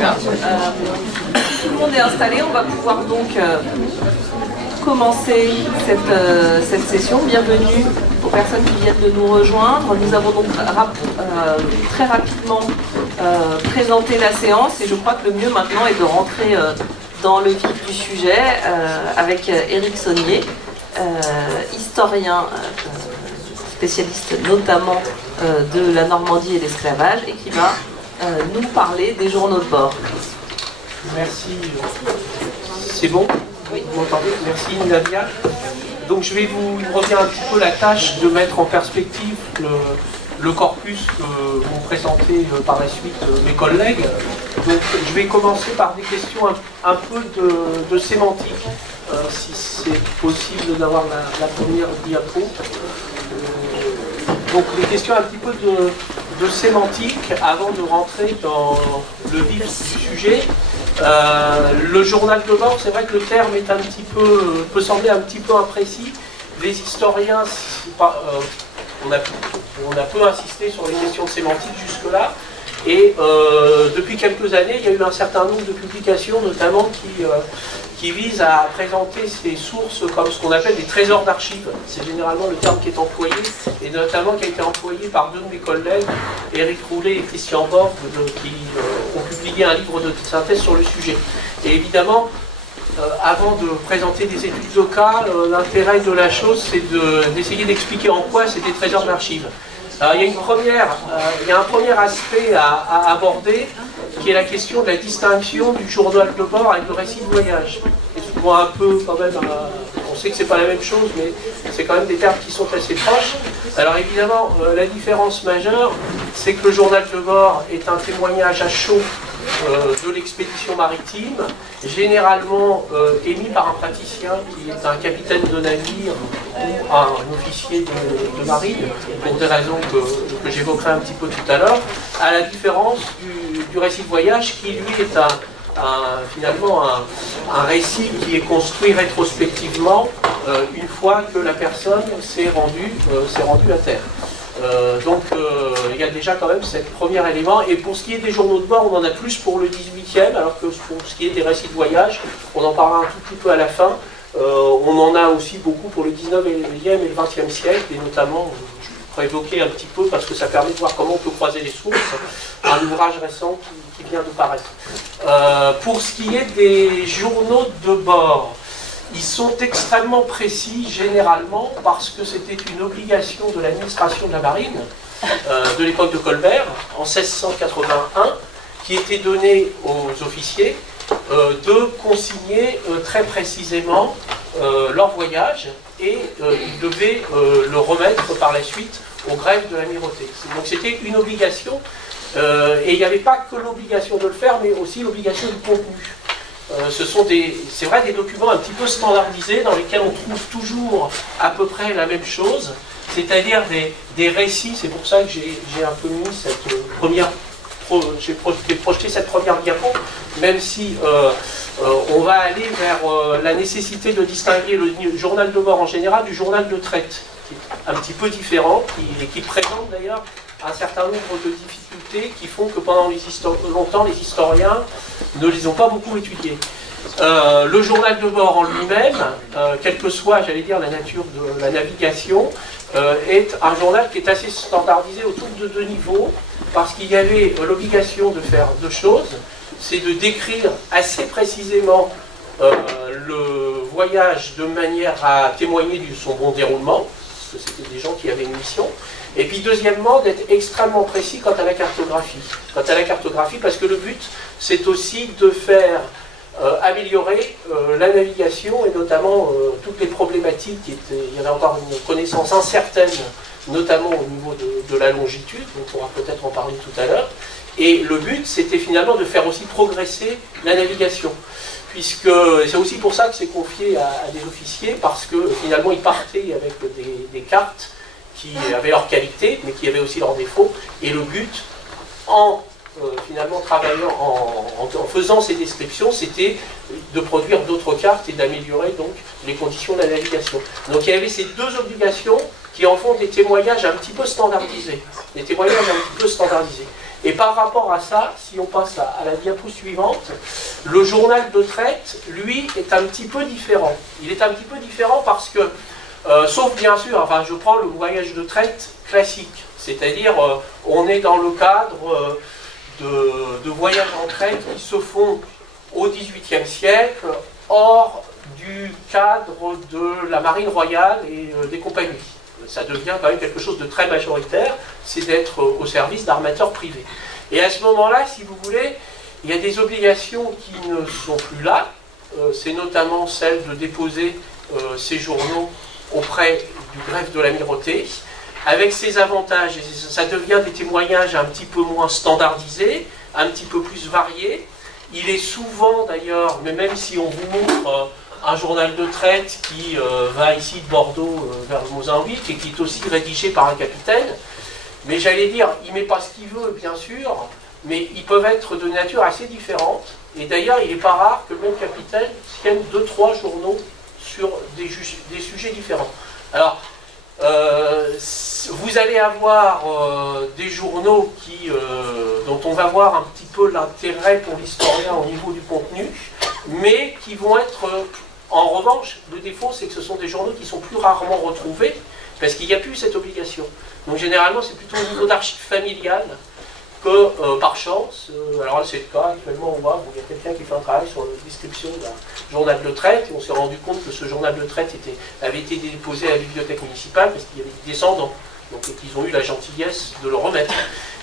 Tout le monde est installé, on va pouvoir donc commencer cette session. Bienvenue aux personnes qui viennent de nous rejoindre. Nous avons donc très rapidement présenté la séance et je crois que le mieux maintenant est de rentrer dans le vif du sujet avec Éric Saunier, historien spécialiste notamment de la Normandie et de l'esclavage et qui va nous parler des journaux de bord. Merci. C'est bon? Oui. Vous m'entendez? Merci Nadia. Donc je vais vous revient un petit peu la tâche de mettre en perspective le corpus que vont présenter par la suite mes collègues. Donc je vais commencer par des questions un peu de sémantique, si c'est possible d'avoir la première diapo. Donc des questions un petit peu de sémantique avant de rentrer dans le vif du sujet. Le journal de bord, c'est vrai que le terme est peut sembler un petit peu imprécis. Les historiens, on a peu insisté sur les questions de sémantique jusque-là. Et depuis quelques années, il y a eu un certain nombre de publications, notamment qui visent à présenter ces sources comme ce qu'on appelle des trésors d'archives. C'est généralement le terme qui est employé, et notamment qui a été employé par deux de mes collègues, Éric Roulet et Christian Borg, qui ont publié un livre de synthèse sur le sujet. Et évidemment, avant de présenter des études de cas, l'intérêt de la chose, c'est d'essayer d'expliquer en quoi c'est des trésors d'archives. Alors, il y a un premier aspect à aborder, qui est la question de la distinction du journal de bord avec le récit de voyage. C'est souvent un peu quand même, on sait que c'est pas la même chose, mais c'est quand même des termes qui sont assez proches. Alors évidemment, la différence majeure, c'est que le journal de bord est un témoignage à chaud de l'expédition maritime, généralement émis par un praticien qui est un capitaine de navire ou un officier de marine, pour des raisons que j'évoquerai un petit peu tout à l'heure, à la différence du récit de voyage qui lui est finalement un récit qui est construit rétrospectivement une fois que la personne s'est rendue à terre. Donc il y a déjà quand même ce premier élément, et pour ce qui est des journaux de bord, on en a plus pour le 18e, alors que pour ce qui est des récits de voyage, on en parlera un tout petit peu à la fin. On en a aussi beaucoup pour le 19e et le 20e siècle, et notamment, je pourrais évoquer un petit peu, parce que ça permet de voir comment on peut croiser les sources, un ouvrage récent qui vient de paraître. Pour ce qui est des journaux de bord, ils sont extrêmement précis généralement parce que c'était une obligation de l'administration de la marine de l'époque de Colbert en 1681 qui était donnée aux officiers de consigner très précisément leur voyage et ils devaient le remettre par la suite au greffe de l'amirauté. Donc c'était une obligation et il n'y avait pas que l'obligation de le faire mais aussi l'obligation du contenu. C'est vrai, des documents un petit peu standardisés dans lesquels on trouve toujours à peu près la même chose, c'est-à-dire des récits. C'est pour ça que j'ai un peu mis cette première, j'ai projeté cette première diapo, même si on va aller vers la nécessité de distinguer le journal de bord en général du journal de traite, qui est un petit peu différent, qui présente d'ailleurs un certain nombre de difficultés qui font que pendant longtemps les historiens ne les ont pas beaucoup étudiés. Le journal de bord en lui-même, quelle que soit, j'allais dire, la nature de la navigation, est un journal qui est assez standardisé autour de deux niveaux, parce qu'il y avait l'obligation de faire deux choses, c'est de décrire assez précisément le voyage de manière à témoigner de son bon déroulement, parce que c'était des gens qui avaient une mission. Et puis deuxièmement, d'être extrêmement précis quant à la cartographie. Quant à la cartographie, parce que le but, c'est aussi de faire améliorer la navigation et notamment toutes les problématiques il y avait encore une connaissance incertaine, notamment au niveau de la longitude, on pourra peut-être en parler tout à l'heure. Et le but, c'était finalement de faire aussi progresser la navigation. Puisque c'est aussi pour ça que c'est confié à des officiers, parce que finalement ils partaient avec des cartes qui avaient leur qualité, mais qui avaient aussi leurs défauts. Et le but, finalement travaillant, en faisant ces descriptions, c'était de produire d'autres cartes et d'améliorer donc les conditions de la navigation. Donc il y avait ces deux obligations qui en font des témoignages un petit peu standardisés. Et par rapport à ça, si on passe à la diapo suivante, le journal de traite, lui, est un petit peu différent. Il est un petit peu différent parce que, sauf bien sûr, enfin je prends le voyage de traite classique, c'est-à-dire on est dans le cadre de voyages en traite qui se font au XVIIIe siècle, hors du cadre de la marine royale et des compagnies. Ça devient quand même quelque chose de très majoritaire, c'est d'être au service d'armateurs privés. Et à ce moment-là, si vous voulez, il y a des obligations qui ne sont plus là, c'est notamment celle de déposer ces journaux auprès du greffe de l'Amirauté, avec ses avantages, et ça devient des témoignages un petit peu moins standardisés, un petit peu plus variés. Il est souvent d'ailleurs, mais même si on vous montre un journal de traite qui va ici de Bordeaux vers le Mozambique et qui est aussi rédigé par un capitaine, mais j'allais dire, il ne met pas ce qu'il veut, bien sûr, mais ils peuvent être de nature assez différente. Et d'ailleurs, il n'est pas rare que le même capitaine tienne 2-3 journaux sur des sujets différents. Alors, vous allez avoir des journaux dont on va voir un petit peu l'intérêt pour l'historien au niveau du contenu, mais qui vont être, en revanche, le défaut c'est que ce sont des journaux qui sont plus rarement retrouvés, parce qu'il n'y a plus cette obligation. Donc généralement c'est plutôt au niveau d'archives familiales que par chance. Alors là c'est le cas, actuellement on voit, il y a quelqu'un qui fait un travail sur la description d'un journal de traite, et on s'est rendu compte que ce journal de traite avait été déposé à la bibliothèque municipale, parce qu'il y avait des descendants, donc ils ont eu la gentillesse de le remettre.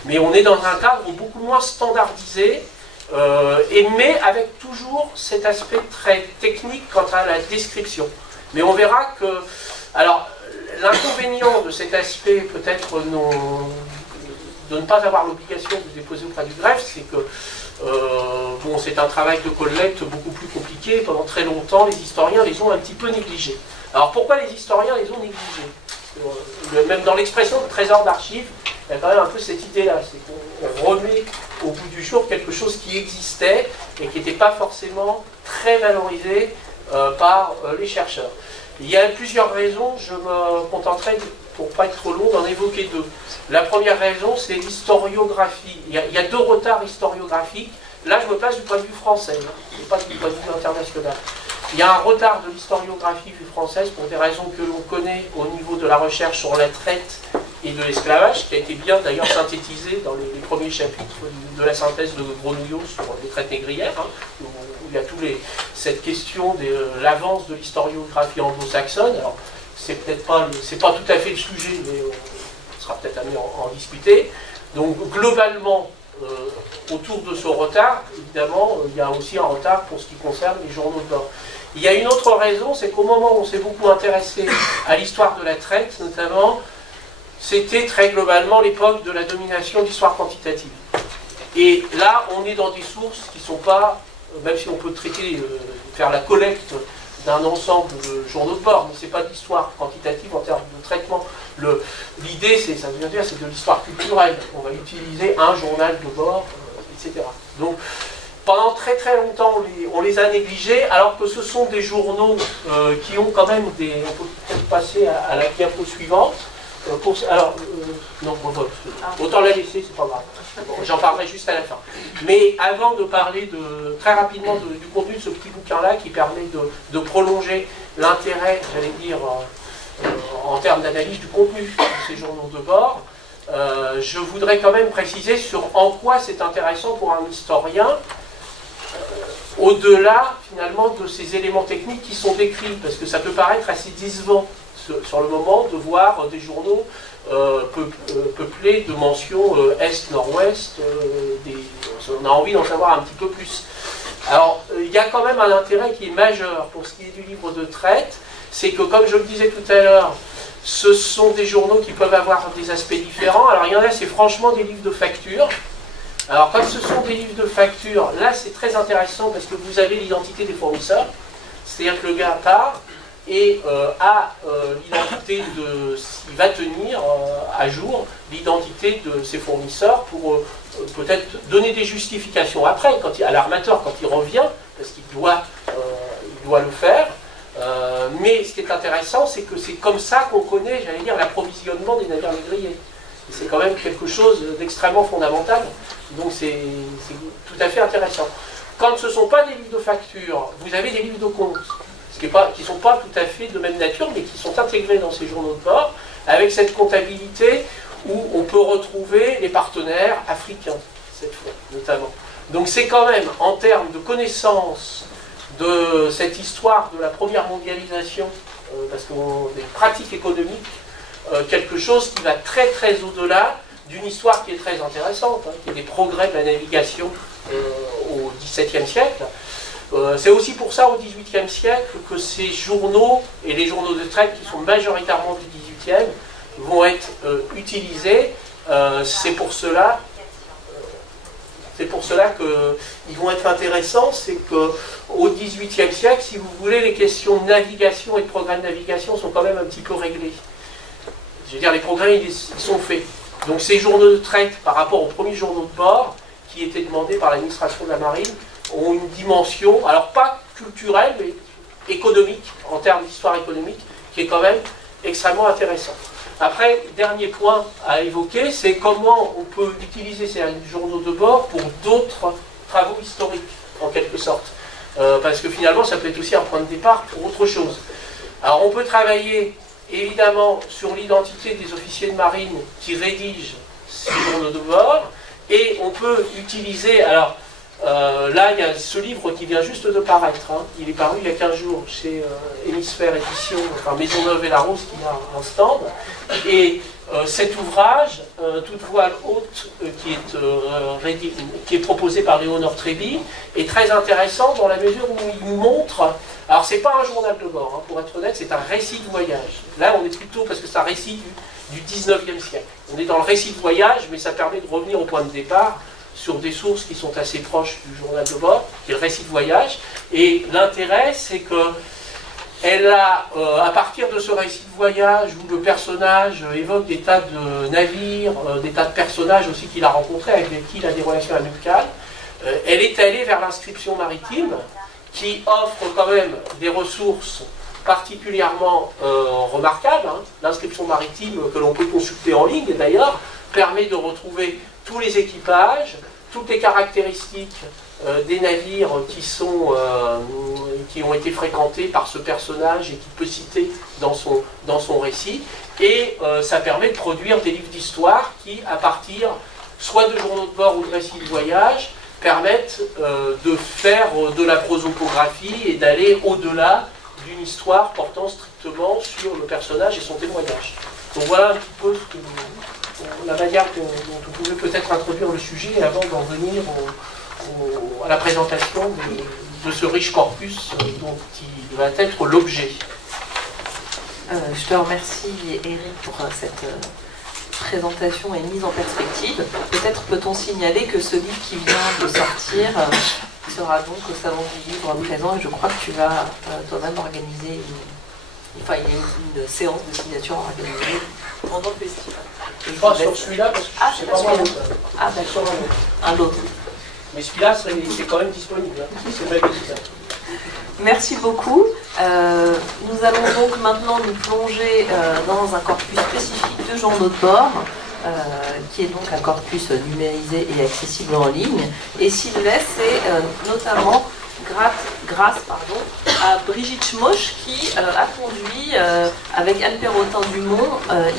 Mais on est dans un cadre beaucoup moins standardisé, mais avec toujours cet aspect très technique quant à la description. Mais on verra que... Alors, l'inconvénient de cet aspect, peut-être de ne pas avoir l'obligation de déposer auprès du greffe, c'est que bon, c'est un travail de collecte beaucoup plus compliqué. Pendant très longtemps, les historiens les ont un petit peu négligés. Alors pourquoi les historiens les ont négligés? Même dans l'expression de trésor d'archives, il y a quand même un peu cette idée-là, c'est qu'on remet au bout du jour quelque chose qui existait et qui n'était pas forcément très valorisé par les chercheurs. Il y a plusieurs raisons, je me contenterai, pour ne pas être trop long, d'en évoquer deux. La première raison, c'est l'historiographie. Il y a deux retards historiographiques. Là, je me place du point de vue français, et pas du point de vue international. Il y a un retard de l'historiographie française pour des raisons que l'on connaît au niveau de la recherche sur la traite et de l'esclavage, qui a été bien d'ailleurs synthétisé dans les premiers chapitres de la synthèse de Grenouillot sur les traites négrières, hein, où il y a cette question de l'avance de l'historiographie anglo-saxonne. Alors, c'est peut-être pas, c'est pas tout à fait le sujet, mais on sera peut-être amené à en discuter. Donc, globalement, autour de ce retard, évidemment, il y a aussi un retard pour ce qui concerne les journaux de bord. Il y a une autre raison, c'est qu'au moment où on s'est beaucoup intéressé à l'histoire de la traite, notamment, c'était très globalement l'époque de la domination de l'histoire quantitative. Et là, on est dans des sources qui ne sont pas, même si on peut traiter, faire la collecte d'un ensemble de journaux de bord, mais ce n'est pas de l'histoire quantitative en termes de traitement. L'idée, ça veut dire, c'est de l'histoire culturelle. On va utiliser un journal de bord, etc. Donc, pendant très très longtemps, on les a négligés, alors que ce sont des journaux qui ont quand même des... On peut peut-être passer à la diapo suivante. Non, autant la laisser, c'est pas grave. Bon, j'en parlerai juste à la fin. Mais avant de parler très rapidement du contenu de ce petit bouquin-là, qui permet de prolonger l'intérêt, j'allais dire, en termes d'analyse du contenu de ces journaux de bord, je voudrais quand même préciser sur en quoi c'est intéressant pour un historien, au-delà finalement de ces éléments techniques qui sont décrits, parce que ça peut paraître assez décevant sur le moment de voir des journaux peuplés de mentions Est-Nord-Ouest, on a envie d'en savoir un petit peu plus. Alors, il y a quand même un intérêt qui est majeur pour ce qui est du livre de traite, c'est que, comme je le disais tout à l'heure, ce sont des journaux qui peuvent avoir des aspects différents. Alors, il y en a, c'est franchement des livres de facture. Alors, comme ce sont des livres de facture, là, c'est très intéressant parce que vous avez l'identité des fournisseurs. C'est-à-dire que le gars part et a l'identité de... Il va tenir à jour l'identité de ses fournisseurs pour peut-être donner des justifications après, à l'armateur, quand il revient, parce qu'il doit le faire. Mais ce qui est intéressant, c'est que c'est comme ça qu'on connaît, j'allais dire, l'approvisionnement des navires négriers. C'est quand même quelque chose d'extrêmement fondamental, donc c'est tout à fait intéressant. Quand ce ne sont pas des livres de facture, vous avez des livres de compte, qui ne sont pas tout à fait de même nature, mais qui sont intégrés dans ces journaux de bord, avec cette comptabilité où on peut retrouver les partenaires africains, cette fois, notamment. Donc c'est quand même, en termes de connaissance de cette histoire de la première mondialisation, parce qu'on des pratiques économiques, quelque chose qui va très très au-delà d'une histoire qui est très intéressante, hein, qui est des progrès de la navigation au XVIIe siècle. C'est aussi pour ça au XVIIIe siècle que ces journaux, et les journaux de traite qui sont majoritairement du XVIIIe, vont être utilisés. C'est pour cela qu'ils vont être intéressants, c'est qu'au XVIIIe siècle, si vous voulez, les questions de navigation et de progrès de navigation sont quand même un petit peu réglées. Je veux dire, les progrès, ils sont faits. Donc ces journaux de traite, par rapport aux premiers journaux de bord, qui étaient demandés par l'administration de la marine, ont une dimension, alors pas culturelle, mais économique, en termes d'histoire économique, qui est quand même extrêmement intéressant. Après, dernier point à évoquer, c'est comment on peut utiliser ces journaux de bord pour d'autres travaux historiques, en quelque sorte. Parce que finalement, ça peut être aussi un point de départ pour autre chose. Alors, on peut travailler, évidemment, sur l'identité des officiers de marine qui rédigent ces journaux de bord, et on peut utiliser, alors, là, il y a ce livre qui vient juste de paraître, hein. Il est paru il y a 15 jours chez Hémisphère Édition, enfin Maisonneuve et Larose qui a un stand. Et cet ouvrage, Toute voile haute, qui est proposé par Léonore Tréby, est très intéressant dans la mesure où il nous montre. Alors, c'est pas un journal de bord, hein, pour être honnête, c'est un récit de voyage. Là, on est plutôt, parce que c'est un récit du 19e siècle. On est dans le récit de voyage, mais ça permet de revenir au point de départ, sur des sources qui sont assez proches du journal de bord, qui est le récit de voyage. Et l'intérêt, c'est que elle a, à partir de ce récit de voyage, où le personnage évoque des tas de navires, des tas de personnages aussi qu'il a rencontrés, avec qui il a des relations amicales, elle est allée vers l'inscription maritime, qui offre quand même des ressources particulièrement remarquables. Hein. L'inscription maritime, que l'on peut consulter en ligne d'ailleurs, permet de retrouver tous les équipages, toutes les caractéristiques des navires qui ont été fréquentés par ce personnage et qu'il peut citer dans son récit. Et ça permet de produire des livres d'histoire qui, à partir soit de journaux de bord ou de récits de voyage, permettent de faire de la prosopographie et d'aller au-delà d'une histoire portant strictement sur le personnage et son témoignage. Donc voilà un petit peu la manière dont on pouvait peut-être introduire le sujet avant d'en venir à la présentation de ce riche corpus dont il va être l'objet. Je te remercie, Eric, pour cette présentation et mise en perspective. Peut-être peut-on signaler que ce livre qui vient de sortir sera donc au Salon du Livre présent, et je crois que tu vas toi-même organiser il y a une séance de signature organisée pendant le festival. Je crois sur celui-là, parce que c'est pas moi l'autre. Ah, d'accord. Un autre. Mais celui-là, c'est quand même disponible. Hein. C'est pas digital. Merci beaucoup. Nous allons donc maintenant nous plonger dans un corpus spécifique de journaux de bord, qui est donc un corpus numérisé et accessible en ligne. Et Sylvestre, c'est notamment grâce à Brigitte Schmoch qui a conduit, avec Anne Perrotin-Dumont,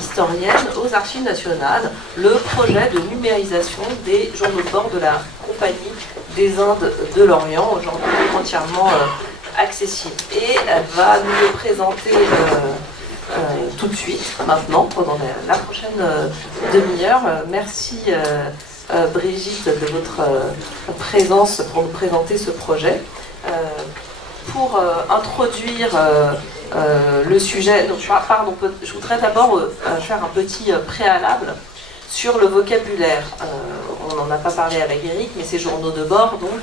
historienne, aux Archives nationales, le projet de numérisation des journaux de bord de la Compagnie des Indes de l'Orient, aujourd'hui entièrement accessible. Et elle va nous le présenter tout de suite, maintenant, pendant la prochaine demi-heure. Merci Brigitte de votre présence pour nous présenter ce projet. Pour introduire le sujet, donc, je voudrais d'abord faire un petit préalable sur le vocabulaire. On n'en a pas parlé avec Eric, mais ces journaux de bord donc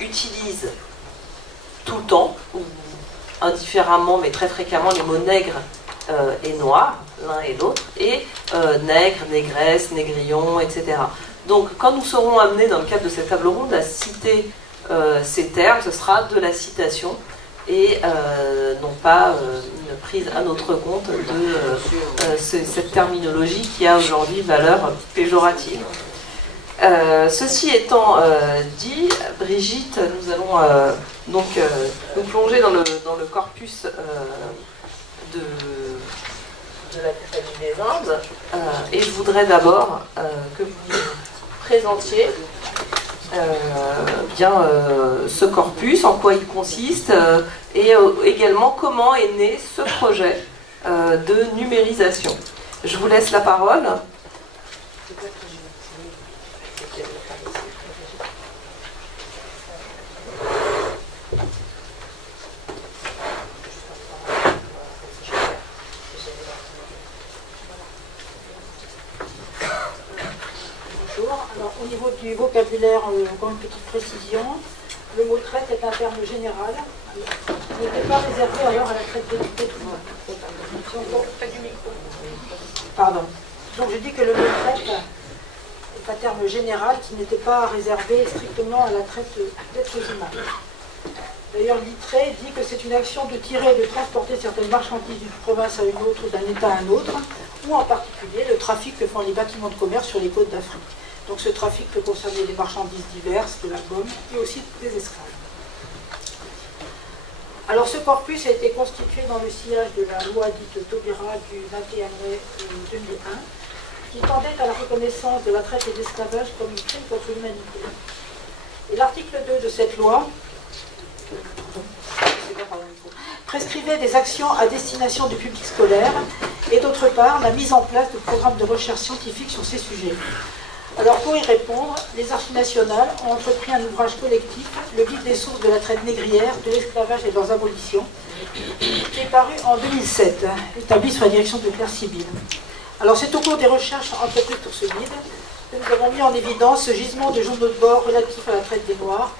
utilisent tout le temps, ou indifféremment, mais très fréquemment, les mots nègre et noir, l'un et l'autre, et nègre, négresse, négrillon, etc. Donc, quand nous serons amenés, dans le cadre de cette table ronde, à citer ces termes, ce sera de la citation, et non pas une prise à notre compte de cette terminologie qui a aujourd'hui valeur péjorative. Ceci étant dit, Brigitte, nous allons donc nous plonger dans le corpus de la Compagnie des Indes, et je voudrais d'abord que vous vous présentiez ce corpus, en quoi il consiste, et également comment est né ce projet de numérisation. Je vous laisse la parole. Alors, au niveau du vocabulaire, encore une petite précision, le mot traite est un terme général. Il n'était pas réservé alors à la traite de Pardon. Donc je dis que le mot traite est un terme général qui n'était pas réservé strictement à la traite d'êtres humains. D'ailleurs, l'ITRE dit que c'est une action de tirer et de transporter certaines marchandises d'une province à une autre ou d'un État à un autre, ou en particulier le trafic que font les bâtiments de commerce sur les côtes d'Afrique. Donc ce trafic peut concerner des marchandises diverses, de la gomme et aussi des esclaves. Alors ce corpus a été constitué dans le sillage de la loi dite Taubira du 21 mai 2001, qui tendait à la reconnaissance de la traite et de l'esclavage comme une crime contre l'humanité. Et l'article 2 de cette loi prescrivait des actions à destination du public scolaire et d'autre part la mise en place de programmes de recherche scientifique sur ces sujets. Alors pour y répondre, les Archives nationales ont entrepris un ouvrage collectif, le guide des sources de la traite négrière, de l'esclavage et de leurs abolitions, qui est paru en 2007, établi sous la direction de Claire Sibylle. Alors c'est au cours des recherches entreprises pour ce guide que nous avons mis en évidence ce gisement de journaux de bord relatifs à la traite des Noirs,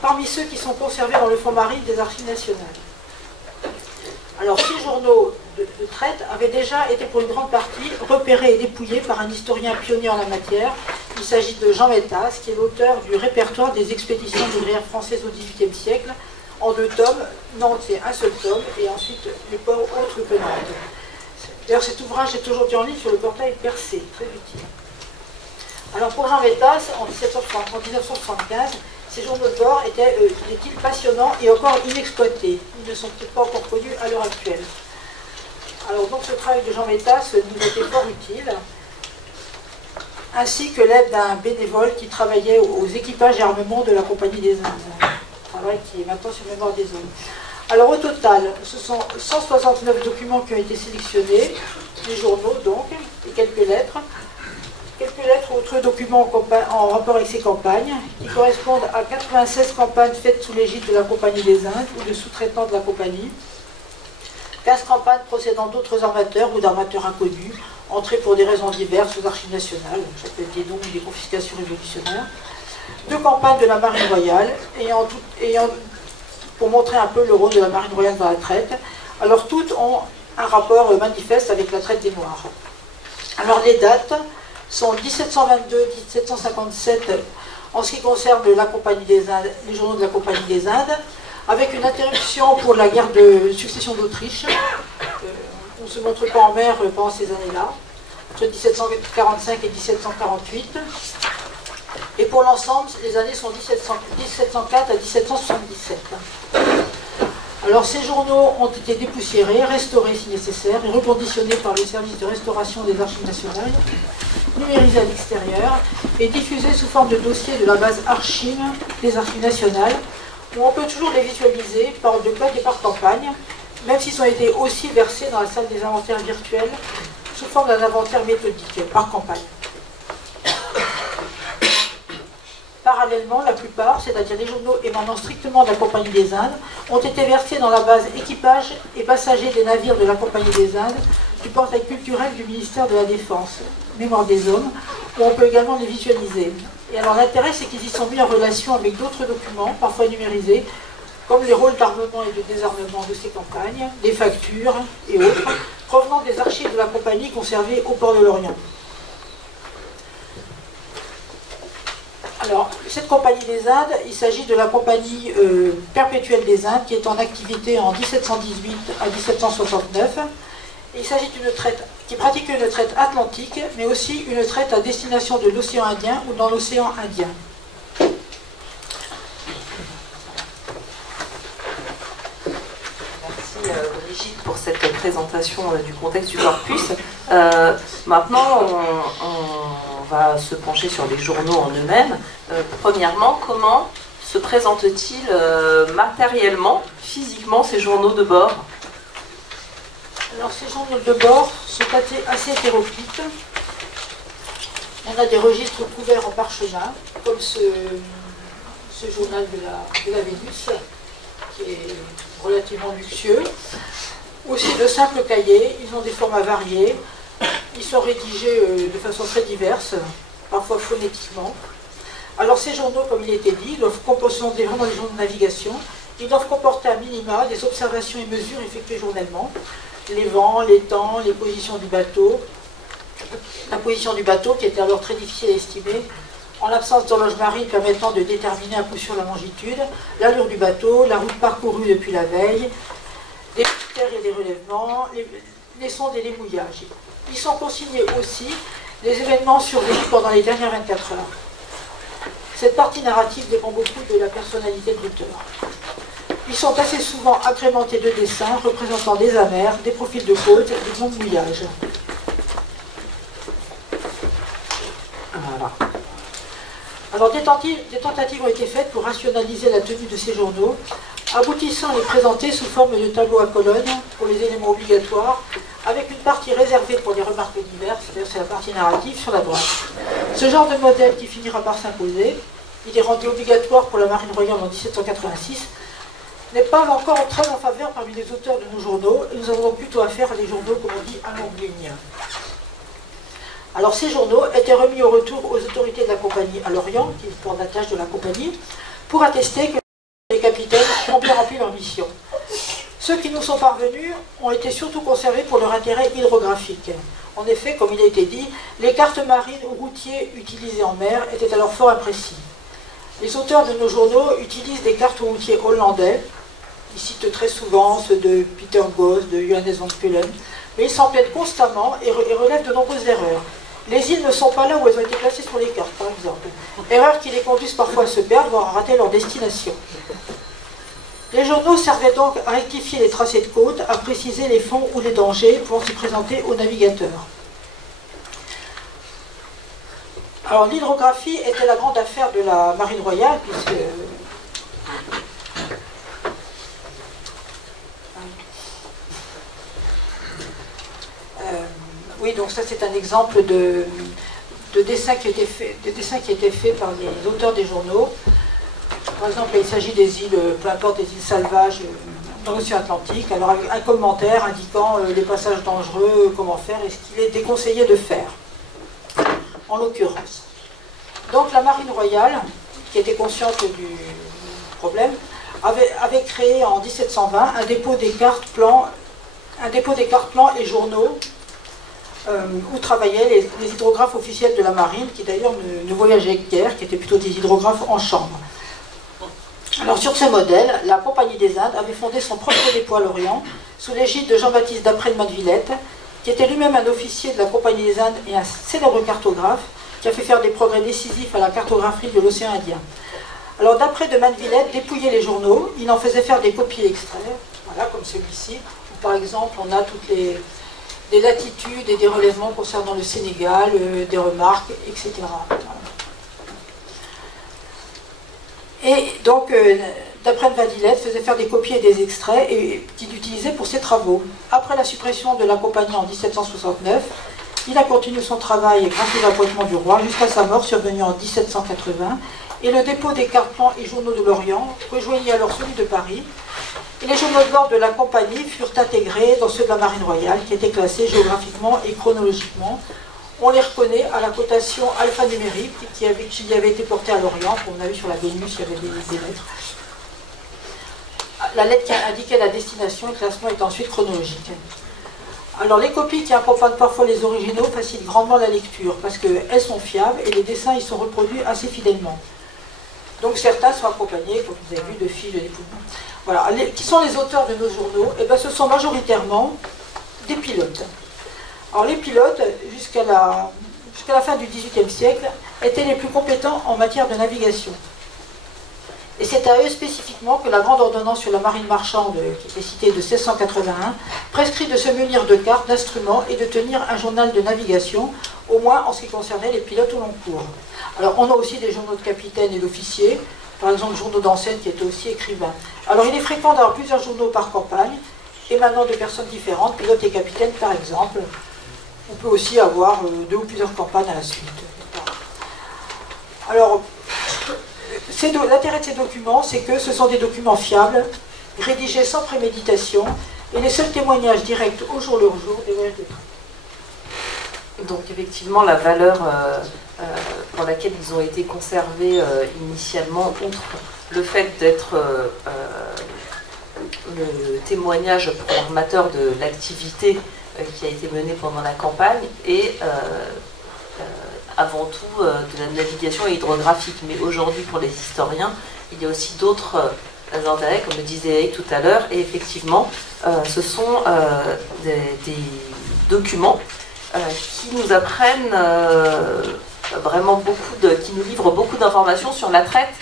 parmi ceux qui sont conservés dans le fonds marine des Archives nationales. Alors, ces journaux de traite avaient déjà été pour une grande partie repérés et dépouillés par un historien pionnier en la matière. Il s'agit de Jean Métas, qui est l'auteur du répertoire des expéditions négrières françaises au XVIIIe siècle, en 2 tomes. Nantes, c'est un seul tome, et ensuite les ports autres que Nantes. D'ailleurs, cet ouvrage est aujourd'hui en ligne sur le portail Percé, très utile. Alors, pour Jean Métas, en 1975, ces journaux de bord étaient, dit-il, passionnants et encore inexploités. Ils ne sont peut-être pas encore connus à l'heure actuelle. Alors donc ce travail de Jean Métas nous était fort utile, ainsi que l'aide d'un bénévole qui travaillait aux équipages et armements de la Compagnie des Indes. Un travail qui est maintenant sur Mémoire des Hommes. Alors au total, ce sont 169 documents qui ont été sélectionnés, les journaux donc, et quelques lettres ou autres documents en rapport avec ces campagnes, qui correspondent à 96 campagnes faites sous l'égide de la Compagnie des Indes ou de sous-traitants de la compagnie, 15 campagnes procédant d'autres armateurs ou d'armateurs inconnus, entrés pour des raisons diverses aux Archives nationales, ça peut être des dons ou des confiscations révolutionnaires, 2 campagnes de la Marine royale, pour montrer un peu le rôle de la Marine royale dans la traite. Alors toutes ont un rapport manifeste avec la traite des Noirs. Alors les dates sont 1722-1757 en ce qui concerne la Compagnie des Indes, les journaux de la Compagnie des Indes, avec une interruption pour la guerre de succession d'Autriche. On ne se montre pas en mer pendant ces années-là, entre 1745 et 1748. Et pour l'ensemble, les années sont 1704 à 1777. Alors ces journaux ont été dépoussiérés, restaurés si nécessaire, et reconditionnés par le service de restauration des Archives nationales, numérisés à l'extérieur et diffusés sous forme de dossiers de la base Archives des Archives nationales, où on peut toujours les visualiser par ordre de code et par campagne, même s'ils ont été aussi versés dans la salle des inventaires virtuels sous forme d'un inventaire méthodique par campagne. Parallèlement, la plupart, c'est-à-dire les journaux émanant strictement de la Compagnie des Indes, ont été versés dans la base équipage et passagers des navires de la Compagnie des Indes du portail culturel du ministère de la Défense, Mémoire des Hommes, où on peut également les visualiser. Et alors l'intérêt, c'est qu'ils y sont mis en relation avec d'autres documents, parfois numérisés, comme les rôles d'armement et de désarmement de ces campagnes, les factures et autres, provenant des archives de la Compagnie conservées au port de Lorient. Alors, cette compagnie des Indes, il s'agit de la compagnie perpétuelle des Indes qui est en activité en 1718 à 1769. Il s'agit d'une traite qui pratique une traite atlantique, mais aussi une traite à destination de l'océan Indien ou dans l'océan Indien. Brigitte pour cette présentation du contexte du corpus. Maintenant, on va se pencher sur les journaux en eux-mêmes. Premièrement, comment se présentent-ils matériellement, physiquement, ces journaux de bord? Alors, ces journaux de bord sont assez hétéroclites. On a des registres couverts en parchemin, comme ce journal de la Vénus, qui est relativement luxueux. Aussi de simples cahiers, ils ont des formats variés, ils sont rédigés de façon très diverse, parfois phonétiquement. Alors ces journaux, comme il a été dit, sont vraiment des journaux de navigation, ils doivent comporter à minima des observations et mesures effectuées journellement, les vents, les temps, les positions du bateau, la position du bateau qui était alors très difficile à estimer, en l'absence d'horloge marine permettant de déterminer à coup sûr la longitude, l'allure du bateau, la route parcourue depuis la veille, les critères et les relèvements, les sondes et les mouillages. Ils sont consignés aussi les événements survenus pendant les dernières 24 heures. Cette partie narrative dépend beaucoup de la personnalité de l'auteur. Ils sont assez souvent agrémentés de dessins représentant des amers, des profils de côte, des longs mouillages. Voilà. Alors des tentatives ont été faites pour rationaliser la tenue de ces journaux, aboutissant à les présenter sous forme de tableaux à colonnes pour les éléments obligatoires, avec une partie réservée pour les remarques diverses, c'est la partie narrative sur la droite. Ce genre de modèle qui finira par s'imposer, il est rendu obligatoire pour la Marine royale en 1786, n'est pas encore très en faveur parmi les auteurs de nos journaux, et nous avons donc plutôt affaire à des journaux, comme on dit, à longue ligne. Alors ces journaux étaient remis au retour aux autorités de la compagnie à Lorient, qui est le port d'attache de la compagnie, pour attester que les capitaines ont bien rempli leur mission. Ceux qui nous sont parvenus ont été surtout conservés pour leur intérêt hydrographique. En effet, comme il a été dit, les cartes marines ou routiers utilisées en mer étaient alors fort imprécis. Les auteurs de nos journaux utilisent des cartes routiers hollandais. Ils citent très souvent ceux de Peter Goos, de Johannes van Pullen, mais ils s'en plaignent constamment et relèvent de nombreuses erreurs. Les îles ne sont pas là où elles ont été placées sur les cartes, par exemple. Erreurs qui les conduisent parfois à se perdre, voire à rater leur destination. Les journaux servaient donc à rectifier les tracés de côte, à préciser les fonds ou les dangers pour s'y présenter aux navigateurs. Alors l'hydrographie était la grande affaire de la Marine royale, puisque oui, donc ça c'est un exemple de dessin qui a été fait par les auteurs des journaux. Par exemple, il s'agit des îles, peu importe, des îles salvages dans l'océan Atlantique, alors avec un commentaire indiquant les passages dangereux, comment faire et ce qu'il est déconseillé de faire, en l'occurrence. Donc la Marine royale, qui était consciente du problème, avait créé en 1720 un dépôt des cartes plans et journaux où travaillaient les hydrographes officiels de la marine, qui d'ailleurs ne voyageaient guère, qui étaient plutôt des hydrographes en chambre. Alors sur ce modèle, la Compagnie des Indes avait fondé son propre dépôt à Lorient, sous l'égide de Jean-Baptiste d'Après de Mannevillette, qui était lui-même un officier de la Compagnie des Indes et un célèbre cartographe, qui a fait faire des progrès décisifs à la cartographie de l'océan Indien. Alors d'Après de Mannevillette dépouillait les journaux, il en faisait faire des copies extraits, voilà, comme celui-ci, où par exemple on a toutes les latitudes et des relèvements concernant le Sénégal, des remarques, etc. Et donc, d'après Mannevillette, faisait faire des copies et des extraits qu'il utilisait pour ses travaux. Après la suppression de la compagnie en 1769, il a continué son travail grâce aux appointements du roi jusqu'à sa mort survenue en 1780, et le dépôt des cartes plans et journaux de l'Orient rejoignit alors celui de Paris, et les journaux de bord de la compagnie furent intégrés dans ceux de la Marine royale, qui étaient classés géographiquement et chronologiquement. On les reconnaît à la cotation alphanumérique qui avait été portée à l'Orient, comme on a vu sur la Vénus, il y avait des lettres. La lettre qui indiquait la destination et le classement est ensuite chronologique. Alors les copies qui accompagnent parfois les originaux facilitent grandement la lecture parce qu'elles sont fiables et les dessins ils sont reproduits assez fidèlement. Donc certains sont accompagnés, comme vous avez vu, de fiches de dépouillement. Voilà. Qui sont les auteurs de nos journaux? Eh bien, ce sont majoritairement des pilotes. Alors les pilotes, jusqu'à la fin du XVIIIe siècle, étaient les plus compétents en matière de navigation. Et c'est à eux spécifiquement que la grande ordonnance sur la marine marchande, qui est citée de 1681, prescrit de se munir de cartes, d'instruments et de tenir un journal de navigation, au moins en ce qui concernait les pilotes au long cours. Alors on a aussi des journaux de capitaines et d'officiers, par exemple journaux d'enseigne qui étaient aussi écrivains. Alors il est fréquent d'avoir plusieurs journaux par campagne, émanant de personnes différentes, pilotes et capitaines par exemple. On peut aussi avoir 2 ou plusieurs campagnes à la suite. Alors, l'intérêt de ces documents, c'est que ce sont des documents fiables, rédigés sans préméditation, et les seuls témoignages directs au jour le jour des voyages de train. Donc effectivement, la valeur pour laquelle ils ont été conservés initialement, outre le fait d'être le témoignage pour l'armateur de l'activité qui a été menée pendant la campagne, et avant tout de la navigation hydrographique. Mais aujourd'hui, pour les historiens, il y a aussi d'autres intérêts, comme le disait Eric tout à l'heure, et effectivement, ce sont des documents qui nous apprennent vraiment qui nous livrent beaucoup d'informations sur la traite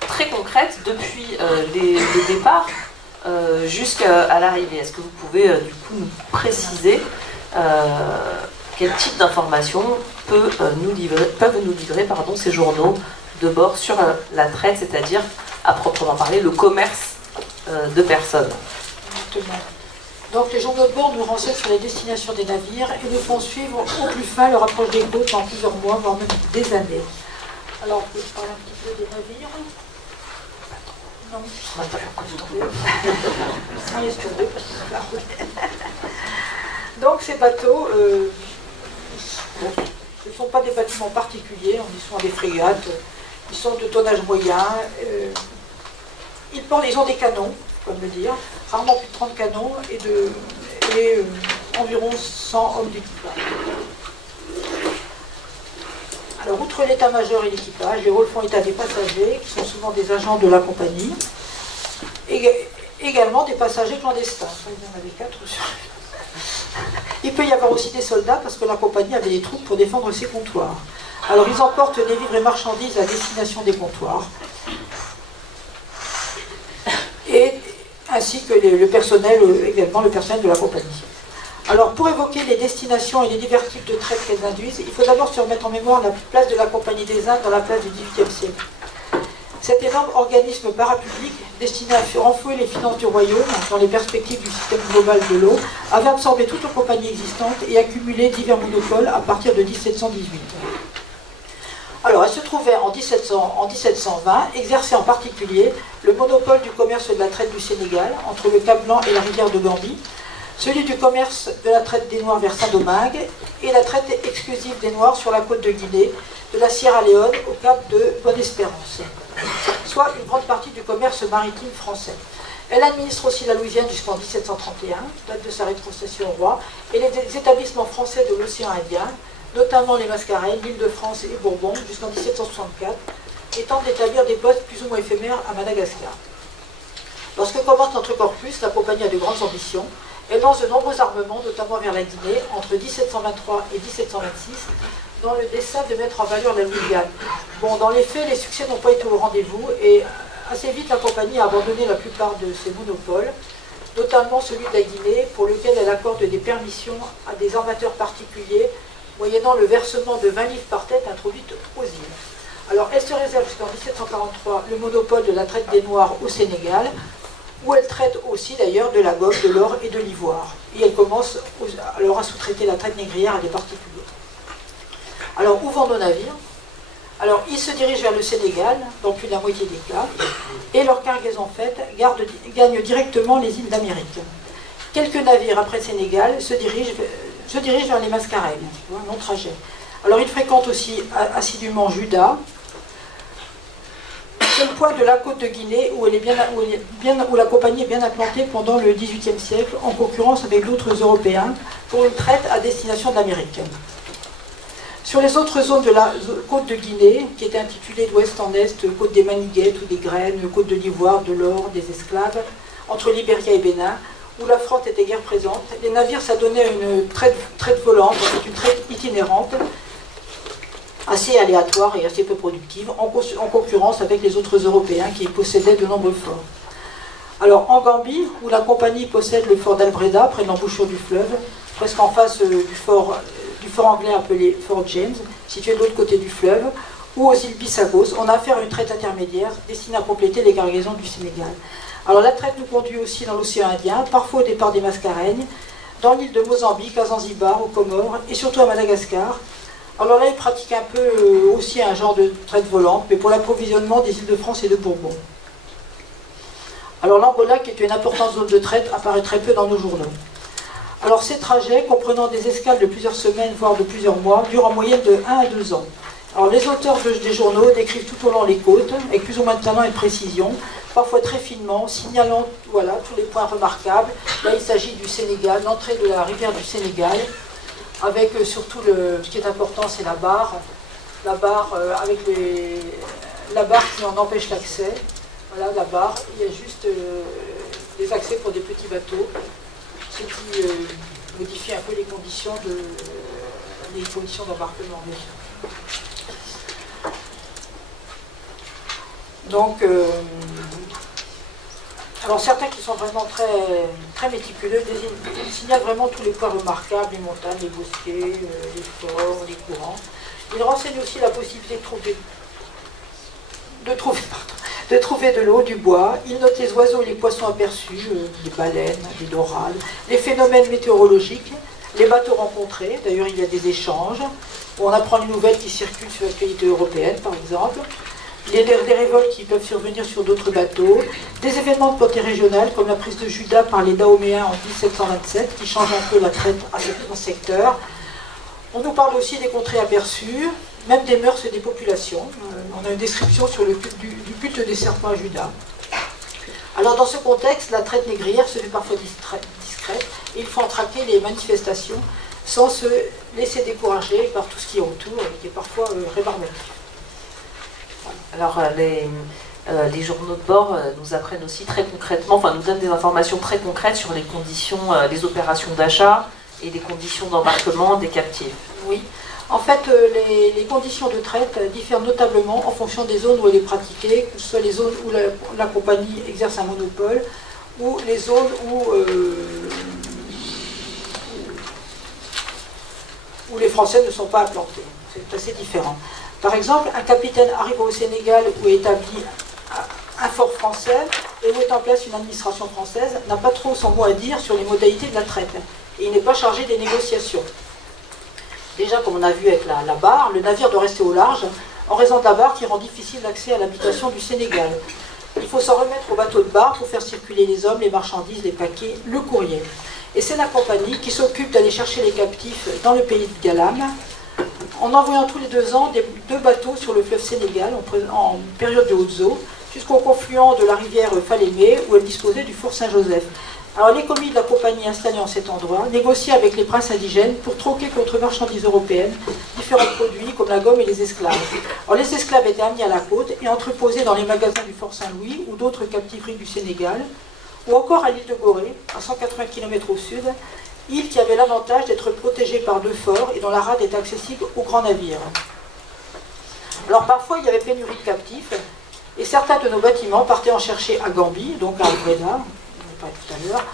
très concrète depuis le départ jusqu'à l'arrivée. Est-ce que vous pouvez du coup nous préciser quel type d'informations peuvent nous livrer ces journaux de bord sur la traite, c'est-à-dire, à proprement parler, le commerce de personnes? Exactement. Donc les journaux de bord nous renseignent sur les destinations des navires et nous font suivre au plus fin leur approche des côtes en plusieurs mois, voire même des années. Alors on peut parler un petit peu des navires. Non, donc ces bateaux ce ne sont pas des bâtiments particuliers, ils sont des frégates, ils sont de tonnage moyen, ils ont des canons, comme le dire, rarement plus de 30 canons et environ 100 hommes d'équipage. Alors, outre l'état-major et l'équipage, les rôles font état des passagers, qui sont souvent des agents de la compagnie, et également des passagers clandestins. Il y en avait 4 sur... Il peut y avoir aussi des soldats, parce que la compagnie avait des troupes pour défendre ses comptoirs. Alors, ils emportent des livres et marchandises à destination des comptoirs, ainsi que le personnel, également le personnel de la compagnie. Alors, pour évoquer les destinations et les divers types de traite qu'elles induisent, il faut d'abord se remettre en mémoire la place de la Compagnie des Indes dans la place du XVIIIe siècle. Cet énorme organisme parapublic, destiné à renflouer les finances du royaume, dans les perspectives du système global de l'eau, avait absorbé toutes les compagnies existantes et accumulé divers monopoles à partir de 1718. Alors, elle se trouvait en 1720, exercer en particulier le monopole du commerce de la traite du Sénégal, entre le Cap Blanc et la rivière de Gambie, celui du commerce de la traite des Noirs vers Saint-Domingue et la traite exclusive des Noirs sur la côte de Guinée, de la Sierra Leone au cap de Bonne-Espérance, soit une grande partie du commerce maritime français. Elle administre aussi la Louisiane jusqu'en 1731, date de sa rétrocession au roi, et les établissements français de l'océan Indien, notamment les Mascareignes, l'Île-de-France et Bourbon, jusqu'en 1764, étant d'établir des postes plus ou moins éphémères à Madagascar. Lorsque commence notre corpus, la compagnie a de grandes ambitions. Elle lance de nombreux armements, notamment vers la Guinée, entre 1723 et 1726, dans le dessein de mettre en valeur la Louisiane. Bon, dans les faits, les succès n'ont pas été au rendez-vous, et assez vite, la compagnie a abandonné la plupart de ses monopoles, notamment celui de la Guinée, pour lequel elle accorde des permissions à des armateurs particuliers, moyennant le versement de 20 livres par tête introduite aux îles. Alors, elle se réserve jusqu'en 1743 le monopole de la traite des Noirs au Sénégal, où elle traite aussi d'ailleurs de la gobe, de l'or et de l'ivoire. Et elle commence alors à sous-traiter la traite négrière à des particuliers. Alors, où vont nos navires? Alors, ils se dirigent vers le Sénégal, dans plus de la moitié des cas, et leur cargaison faite gagne directement les îles d'Amérique. Quelques navires après le Sénégal se dirigent vers les Mascareignes, un long trajet. Alors, ils fréquentent aussi assidûment Juda, C'est le point de la côte de Guinée où la compagnie est bien implantée pendant le XVIIIe siècle, en concurrence avec d'autres Européens, pour une traite à destination de l'Amérique. Sur les autres zones de la côte de Guinée, qui étaient intitulées d'ouest en est, côte des maniguettes ou des graines, côte de l'ivoire, de l'or, des esclaves, entre Libéria et Bénin, où la France était guère présente, les navires s'adonnaient à une traite volante, une traite itinérante, assez aléatoire et assez peu productive, en concurrence avec les autres Européens qui possédaient de nombreux forts. Alors en Gambie, où la compagnie possède le fort d'Albreda, près de l'embouchure du fleuve, presque en face du fort anglais appelé Fort James, situé de l'autre côté du fleuve, ou aux îles Bissagos, on a affaire à une traite intermédiaire destinée à compléter les cargaisons du Sénégal. Alors la traite nous conduit aussi dans l'océan Indien, parfois au départ des Mascareignes, dans l'île de Mozambique, à Zanzibar, aux Comores, et surtout à Madagascar. Alors là, ils pratiquent un peu aussi un genre de traite volante, mais pour l'approvisionnement des îles de France et de Bourbon. Alors l'Angola, qui est une importante zone de traite, apparaît très peu dans nos journaux. Alors ces trajets, comprenant des escales de plusieurs semaines, voire de plusieurs mois, durent en moyenne de 1 à 2 ans. Alors les auteurs des journaux décrivent tout au long les côtes, avec plus ou moins de talent et de précision, parfois très finement, signalant voilà, tous les points remarquables. Là, il s'agit du Sénégal, l'entrée de la rivière du Sénégal, avec surtout ce qui est important, c'est la barre avec la barre qui en empêche l'accès. Voilà, la barre, il y a juste des accès pour des petits bateaux, ce qui modifie un peu les conditions d'embarquement. Donc, alors certains qui sont vraiment très méticuleux signalent vraiment tous les points remarquables, les montagnes, les bosquets, les forts, les courants. Ils renseignent aussi la possibilité de trouver de l'eau, du bois. Ils notent les oiseaux et les poissons aperçus, les baleines, les dorades, les phénomènes météorologiques, les bateaux rencontrés. D'ailleurs, il y a des échanges où on apprend les nouvelles qui circulent sur l'actualité européenne, par exemple. Il y a des révoltes qui peuvent survenir sur d'autres bateaux, des événements de portée régionale comme la prise de Juda par les Dahoméens en 1727 qui change un peu la traite à ce secteur. On nous parle aussi des contrées aperçues, même des mœurs et des populations. On a une description sur du culte des serpents à Juda. Alors dans ce contexte, la traite négrière se fait parfois discrète et il faut en traquer les manifestations sans se laisser décourager par tout ce qui est autour et qui est parfois rébarbatif. Alors les journaux de bord nous apprennent aussi très concrètement, enfin nous donnent des informations très concrètes sur les conditions, les opérations d'achat et les conditions d'embarquement des captifs. Oui, en fait les conditions de traite diffèrent notablement en fonction des zones où elle est pratiquée, que ce soit les zones où la compagnie exerce un monopole ou les zones où les Français ne sont pas implantés. C'est assez différent. Par exemple, un capitaine arrive au Sénégal où est établi un fort français et où est en place une administration française, n'a pas trop son mot à dire sur les modalités de la traite. Et il n'est pas chargé des négociations. Déjà, comme on a vu avec la barre, le navire doit rester au large en raison de la barre qui rend difficile l'accès à l'habitation du Sénégal. Il faut s'en remettre au bateau de barre pour faire circuler les hommes, les marchandises, les paquets, le courrier. Et c'est la compagnie qui s'occupe d'aller chercher les captifs dans le pays de Galam, en envoyant tous les 2 ans 2 bateaux sur le fleuve Sénégal en période de hautes eaux, jusqu'au confluent de la rivière Falémé, où elle disposait du fort Saint-Joseph. Alors les commis de la compagnie installés en cet endroit négocient avec les princes indigènes pour troquer contre marchandises européennes différents produits comme la gomme et les esclaves. Alors les esclaves étaient amenés à la côte et entreposés dans les magasins du fort Saint-Louis ou d'autres captiveries du Sénégal, ou encore à l'île de Gorée, à 180 km au sud, île qui avait l'avantage d'être protégée par 2 forts et dont la rade était accessible aux grands navires. Alors parfois il y avait pénurie de captifs et certains de nos bâtiments partaient en chercher à Gambie, donc à Albreda, tout à l'heure,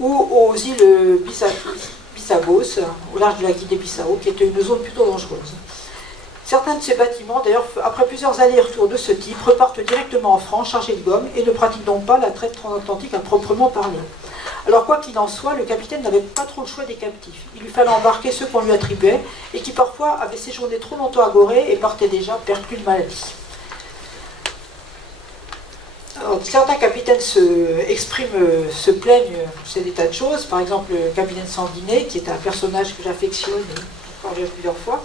ou aux îles Bissagos, au large de la Guinée-Bissau, qui était une zone plutôt dangereuse. Certains de ces bâtiments, d'ailleurs, après plusieurs allers-retours de ce type, repartent directement en France chargés de gomme et ne pratiquent donc pas la traite transatlantique à proprement parler. Alors quoi qu'il en soit, le capitaine n'avait pas trop le choix des captifs. Il lui fallait embarquer ceux qu'on lui attribuait et qui parfois avaient séjourné trop longtemps à Gorée et partaient déjà perclus de maladie. Alors, certains capitaines se plaignent de des tas de choses. Par exemple, le capitaine Sanguinet, qui est un personnage que j'affectionne, j'en parle plusieurs fois,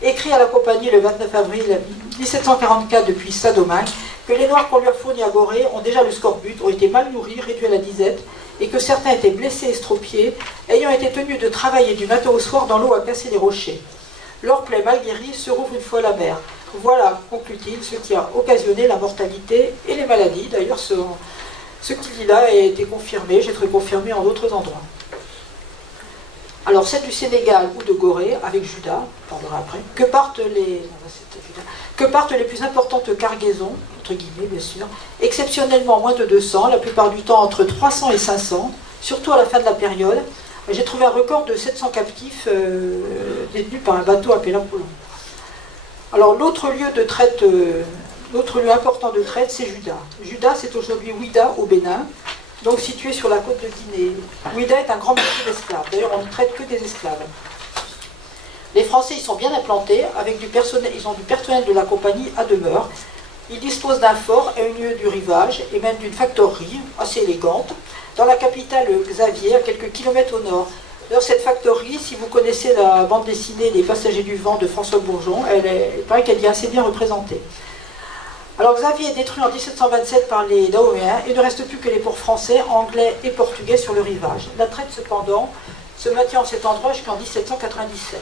écrit à la compagnie le 29 avril 1744 depuis Saint-Domingue que les Noirs qu'on lui a fournis à Gorée ont déjà le scorbut, ont été mal nourris, réduits à la disette, et que certains étaient blessés, estropiés, ayant été tenus de travailler du matin au soir dans l'eau à casser les rochers. Leur plaie mal guérie se rouvre une fois la mer. Voilà, conclut-il, ce qui a occasionné la mortalité et les maladies. D'ailleurs, ce qu'il dit là a été confirmé, j'ai trouvé confirmé en d'autres endroits. Alors, celle du Sénégal ou de Gorée, avec Judas, on parlera après, que partent les plus importantes cargaisons, entre guillemets bien sûr, exceptionnellement moins de 200, la plupart du temps entre 300 et 500, surtout à la fin de la période. J'ai trouvé un record de 700 captifs détenus par un bateau appelé l'Apollon. Alors, l'autre lieu important de traite, c'est Juda. Juda, c'est aujourd'hui Ouida au Bénin, donc situé sur la côte de Guinée. Ouida est un grand marché d'esclaves. D'ailleurs, on ne traite que des esclaves. Les Français y sont bien implantés, avec ils ont du personnel de la compagnie à demeure. Ils disposent d'un fort à une lieue du rivage et même d'une factorerie assez élégante dans la capitale Xavier, à quelques kilomètres au nord. D'ailleurs, cette factorerie, si vous connaissez la bande dessinée Les Passagers du Vent de François Bourgeon, il paraît qu'elle y est assez bien représentée. Alors Xavier est détruit en 1727 par les Dahoméens et ne reste plus que les ports français, anglais et portugais sur le rivage. La traite, cependant, se maintient en cet endroit jusqu'en 1797.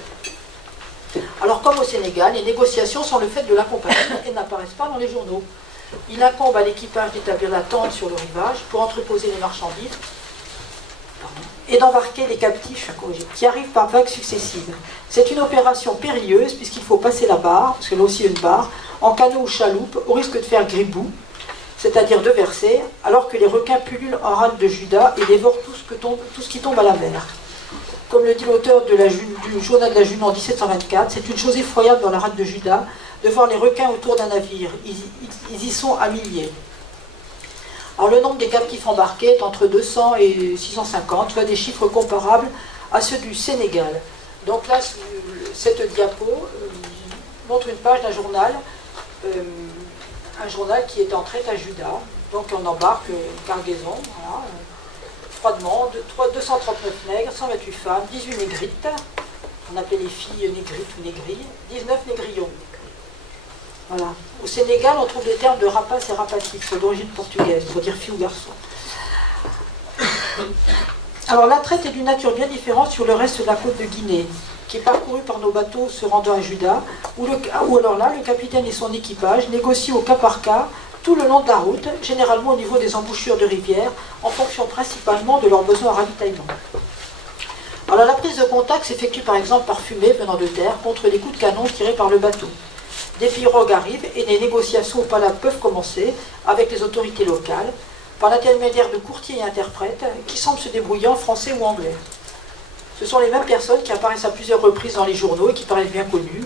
Alors, comme au Sénégal, les négociations sont le fait de la compagnie et n'apparaissent pas dans les journaux. Il incombe à l'équipage d'établir la tente sur le rivage pour entreposer les marchandises et d'embarquer les captifs qui arrivent par vagues successives. C'est une opération périlleuse puisqu'il faut passer la barre, parce que là aussi il y a une barre, en canot ou chaloupe, au risque de faire gribou, c'est-à-dire de verser, alors que les requins pullulent en rade de Judas et dévorent tout ce qui tombe à la mer. Comme le dit l'auteur du journal de la Junon en 1724, c'est une chose effroyable dans la rade de Judas de voir les requins autour d'un navire. Ils y sont à milliers. Alors le nombre des captifs embarqués est entre 200 et 650, soit des chiffres comparables à ceux du Sénégal. Donc là, cette diapo montre une page d'un journal, un journal qui est en traite à Judas. Donc on embarque une cargaison, voilà, froidement, 239 nègres, 128 femmes, 18 négrites, on appelait les filles négrites ou négrilles, 19 négrillons. Voilà. Au Sénégal, on trouve des termes de rapace et rapatif, sont d'origine portugaise, pour dire fille ou garçon. Alors la traite est d'une nature bien différente sur le reste de la côte de Guinée, qui est parcourue par nos bateaux se rendant à Judas, où alors là, le capitaine et son équipage négocient au cas par cas tout le long de la route, généralement au niveau des embouchures de rivières, en fonction principalement de leurs besoins en ravitaillement. Alors la prise de contact s'effectue par exemple par fumée venant de terre contre les coups de canon tirés par le bateau. Des pirogues arrivent et des négociations au palais peuvent commencer avec les autorités locales, par l'intermédiaire de courtiers et interprètes qui semblent se débrouiller en français ou anglais. Ce sont les mêmes personnes qui apparaissent à plusieurs reprises dans les journaux et qui paraissent bien connues.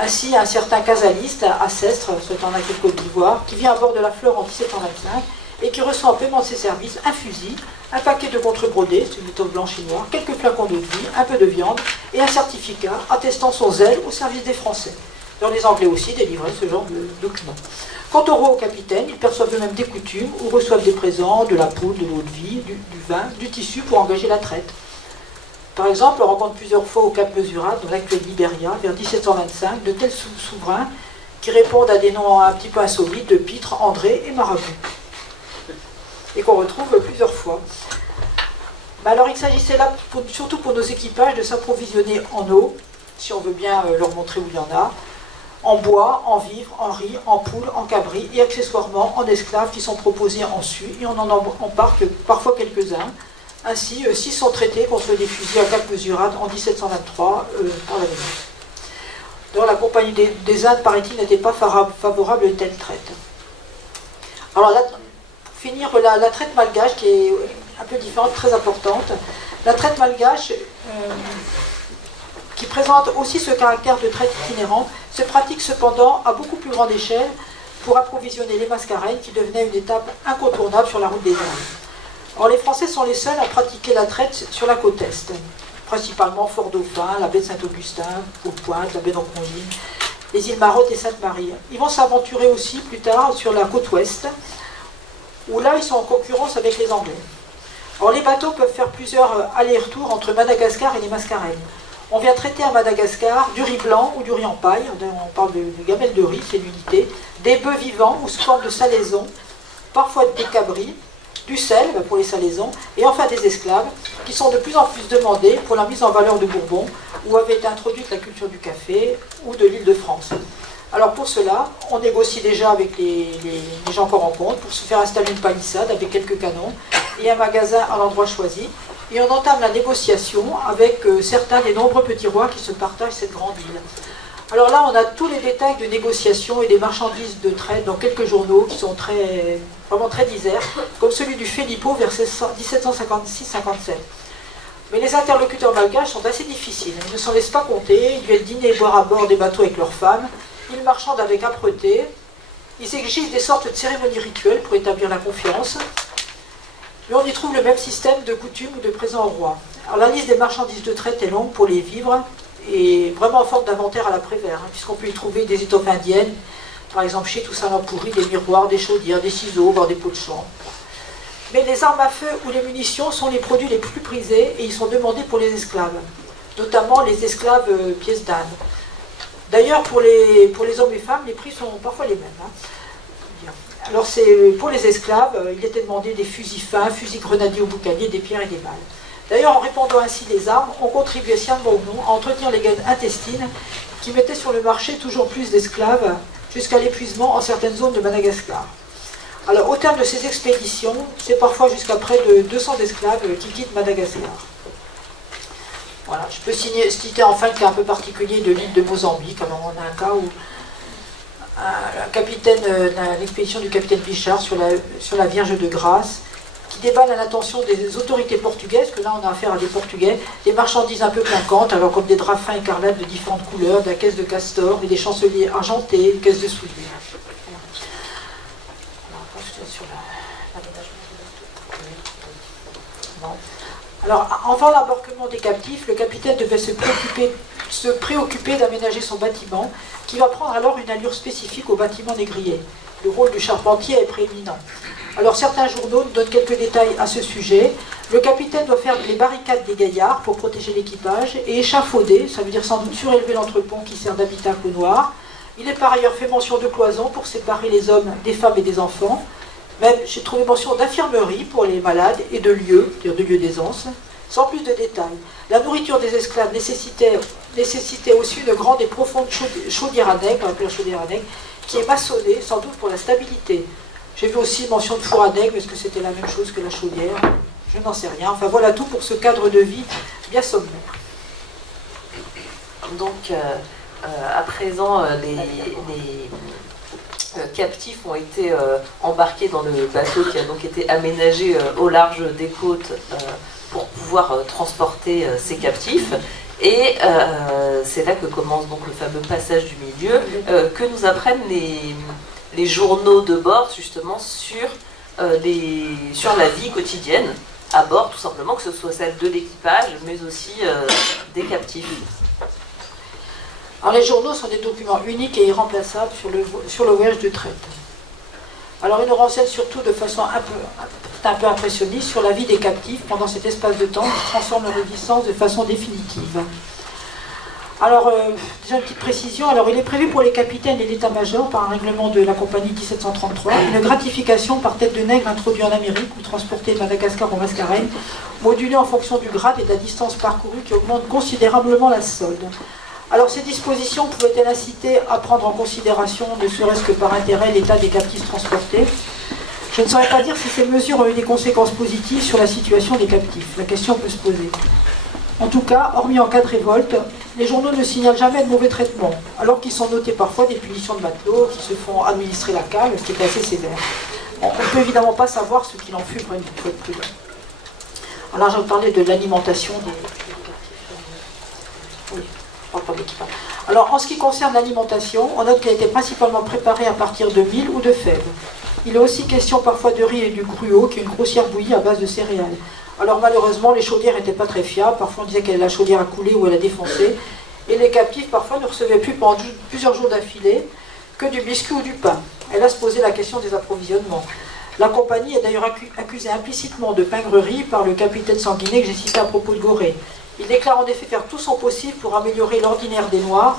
Ainsi, un certain casaliste à Cestre, soit en Afrique Côte d'Ivoire, qui vient à bord de la Flore en 1725 et qui reçoit en paiement de ses services un fusil, un paquet de contrebrodés, c'est une étoffe blanche et noire, quelques flacons d'eau de vie, un peu de viande et un certificat attestant son zèle au service des Français. Dans les Anglais aussi délivraient ce genre de documents. Quant au roi au capitaine, ils perçoivent eux-mêmes des coutumes ou reçoivent des présents, de la poudre, de l'eau de vie, du vin, du tissu pour engager la traite. Par exemple, on rencontre plusieurs fois au Cap Mesurate, dans l'actuel Libéria, vers 1725, de tels souverains qui répondent à des noms un petit peu insolites de Pitre, André et Marabout, et qu'on retrouve plusieurs fois. Mais alors il s'agissait là, surtout pour nos équipages, de s'approvisionner en eau, si on veut bien leur montrer où il y en a, en bois, en vivres, en riz, en poules, en cabris, et accessoirement en esclaves qui sont proposés en su, et on en embarque parfois quelques-uns. Ainsi, 6 sont traités contre des fusils à Cap Mesurate en 1723 par la Vénus. D'ailleurs, la compagnie des Indes, paraît-il, n'était pas favorable à une telle traite. Alors là, pour finir, la traite malgache, qui est un peu différente, très importante. La traite malgache, qui présente aussi ce caractère de traite itinérante, se pratique cependant à beaucoup plus grande échelle pour approvisionner les mascareignes, qui devenaient une étape incontournable sur la route des Indes. Or, les Français sont les seuls à pratiquer la traite sur la côte Est, principalement Fort-Dauphin, la baie de Saint-Augustin, Pointe, la baie d'Anconville, les îles Marotte et Sainte-Marie. Ils vont s'aventurer aussi plus tard sur la côte Ouest, où là, ils sont en concurrence avec les Anglais. Or, les bateaux peuvent faire plusieurs allers-retours entre Madagascar et les Mascareignes. On vient traiter à Madagascar du riz blanc ou du riz en paille, on parle de gamelles de riz, c'est l'unité, des bœufs vivants ou sous forme de salaison, parfois des cabris, du sel pour les salaisons, et enfin des esclaves, qui sont de plus en plus demandés pour la mise en valeur de Bourbon, où avait été introduite la culture du café, ou de l'île de France. Alors pour cela, on négocie déjà avec les gens qu'on rencontre, pour se faire installer une palissade avec quelques canons, et un magasin à l'endroit choisi, et on entame la négociation avec certains des nombreux petits rois qui se partagent cette grande île. Alors là, on a tous les détails de négociation et des marchandises de traite dans quelques journaux qui sont vraiment très divers, comme celui du Philippot vers 1756-57. Mais les interlocuteurs malgaches sont assez difficiles. Ils ne s'en laissent pas compter, ils viennent dîner et boire à bord des bateaux avec leurs femmes, ils marchandent avec âpreté, ils exigent des sortes de cérémonies rituelles pour établir la confiance, mais on y trouve le même système de coutumes ou de présents au roi. Alors la liste des marchandises de traite est longue pour les vivres, et vraiment en forme d'inventaire à l'après-vert, puisqu'on peut y trouver des étoffes indiennes, par exemple chez Toussaint Pourri, des miroirs, des chaudières, des ciseaux, voire des pots de chambre. Mais les armes à feu ou les munitions sont les produits les plus prisés et ils sont demandés pour les esclaves, notamment les esclaves pièces d'âne. D'ailleurs, pour les hommes et femmes, les prix sont parfois les mêmes. Alors pour les esclaves, il était demandé des fusils fins, fusils grenadiers ou boucaniers, des pierres et des balles. D'ailleurs, en répandant ainsi les armes, on contribuait sciemment ou non à entretenir les guerres intestines qui mettaient sur le marché toujours plus d'esclaves jusqu'à l'épuisement en certaines zones de Madagascar. Alors, au terme de ces expéditions, c'est parfois jusqu'à près de 200 esclaves qui quittent Madagascar. Voilà, je peux citer enfin le cas un peu particulier de l'île de Mozambique. Alors, on a un cas où l'expédition du capitaine Bichard sur la Vierge de Grâce, qui déballe à l'attention des autorités portugaises, que là on a affaire à des Portugais, des marchandises un peu clinquantes, alors comme des draps fins écarlates de différentes couleurs, de la caisse de castor et des chanceliers argentés, une caisse de souliers. Alors, avant l'embarquement des captifs, le capitaine devait se préoccuper d'aménager son bâtiment, qui va prendre alors une allure spécifique au bâtiment négrier. Le rôle du charpentier est prééminent. Alors certains journaux nous donnent quelques détails à ce sujet. Le capitaine doit faire les barricades des gaillards pour protéger l'équipage et échafauder, ça veut dire sans doute surélever l'entrepont qui sert d'habitacle aux noirs. Il est par ailleurs fait mention de cloisons pour séparer les hommes des femmes et des enfants. Même j'ai trouvé mention d'infirmerie pour les malades et de lieux, c'est-à-dire de lieux d'aisance, sans plus de détails. La nourriture des esclaves nécessitait aussi une grande et profonde chaudière à nègre, on appelle la chaudière à nègre, qui est maçonnée, sans doute pour la stabilité. J'ai vu aussi mention de four à nègre, est-ce que c'était la même chose que la chaudière? Je n'en sais rien. Enfin voilà tout pour ce cadre de vie bien sommaire. Donc à présent, les captifs ont été embarqués dans le bateau qui a donc été aménagé au large des côtes pour pouvoir transporter ces captifs. Et c'est là que commence donc le fameux passage du milieu, que nous apprennent les journaux de bord justement sur la vie quotidienne à bord, tout simplement, que ce soit celle de l'équipage, mais aussi des captifs. Alors les journaux sont des documents uniques et irremplaçables sur le voyage de traite. Alors ils nous renseignent surtout de façon un peu impressionniste sur la vie des captifs pendant cet espace de temps qui transforme leur existence de façon définitive. Alors, déjà une petite précision, alors il est prévu pour les capitaines et l'état-major par un règlement de la compagnie 1733 une gratification par tête de nègre introduite en Amérique ou transportée de Madagascar au Mascareignes, modulée en fonction du grade et de la distance parcourue qui augmente considérablement la solde. Alors ces dispositions pouvaient-elles inciter à prendre en considération, ne serait-ce que par intérêt, l'état des captifs transportés? Je ne saurais pas dire si ces mesures ont eu des conséquences positives sur la situation des captifs. La question peut se poser. En tout cas, hormis en cas de révolte, les journaux ne signalent jamais de mauvais traitements, alors qu'ils sont notés parfois des punitions de matelots qui se font administrer la cale, ce qui est assez sévère. On ne peut évidemment pas savoir ce qu'il en fut pour être prudent. Alors j'ai parlé de l'alimentation des captifs. Oui, je parle pas de l'équipage. Alors en ce qui concerne l'alimentation, on note qu'elle était principalement préparée à partir de mil ou de fèves. Il est aussi question parfois de riz et du gruau, qui est une grossière bouillie à base de céréales. Alors malheureusement, les chaudières n'étaient pas très fiables. Parfois on disait que la chaudière a coulé ou elle a défoncé. Et les captifs parfois ne recevaient plus pendant plusieurs jours d'affilée que du biscuit ou du pain. Et là se posait la question des approvisionnements. La compagnie est d'ailleurs accusée implicitement de pingrerie par le capitaine Sanguinet que j'ai cité à propos de Gorée. Il déclare en effet faire tout son possible pour améliorer l'ordinaire des Noirs,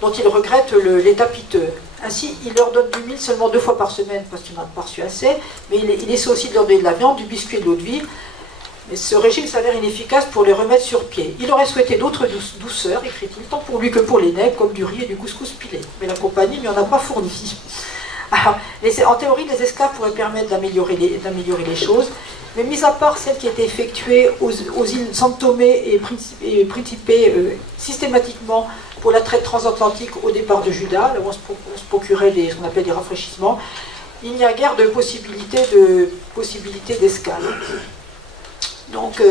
dont il regrette l'état piteux. Ainsi, il leur donne du mil seulement 2 fois par semaine, parce qu'ils n'en ont pas reçu assez, mais il essaie aussi de leur donner de la viande, du biscuit et de l'eau de vie. Mais ce régime s'avère inefficace pour les remettre sur pied. Il aurait souhaité d'autres douceurs, écrit-il, tant pour lui que pour les nègres, comme du riz et du couscous pilé. Mais la compagnie ne lui en a pas fourni. Alors, en théorie, les esclaves pourraient permettre d'améliorer les choses, mais mis à part celles qui étaient effectuées aux îles San Tomé et Principe systématiquement pour la traite transatlantique au départ de Juda, là où on se procurait ce qu'on appelle des rafraîchissements, il n'y a guère de possibilité d'escale. Donc,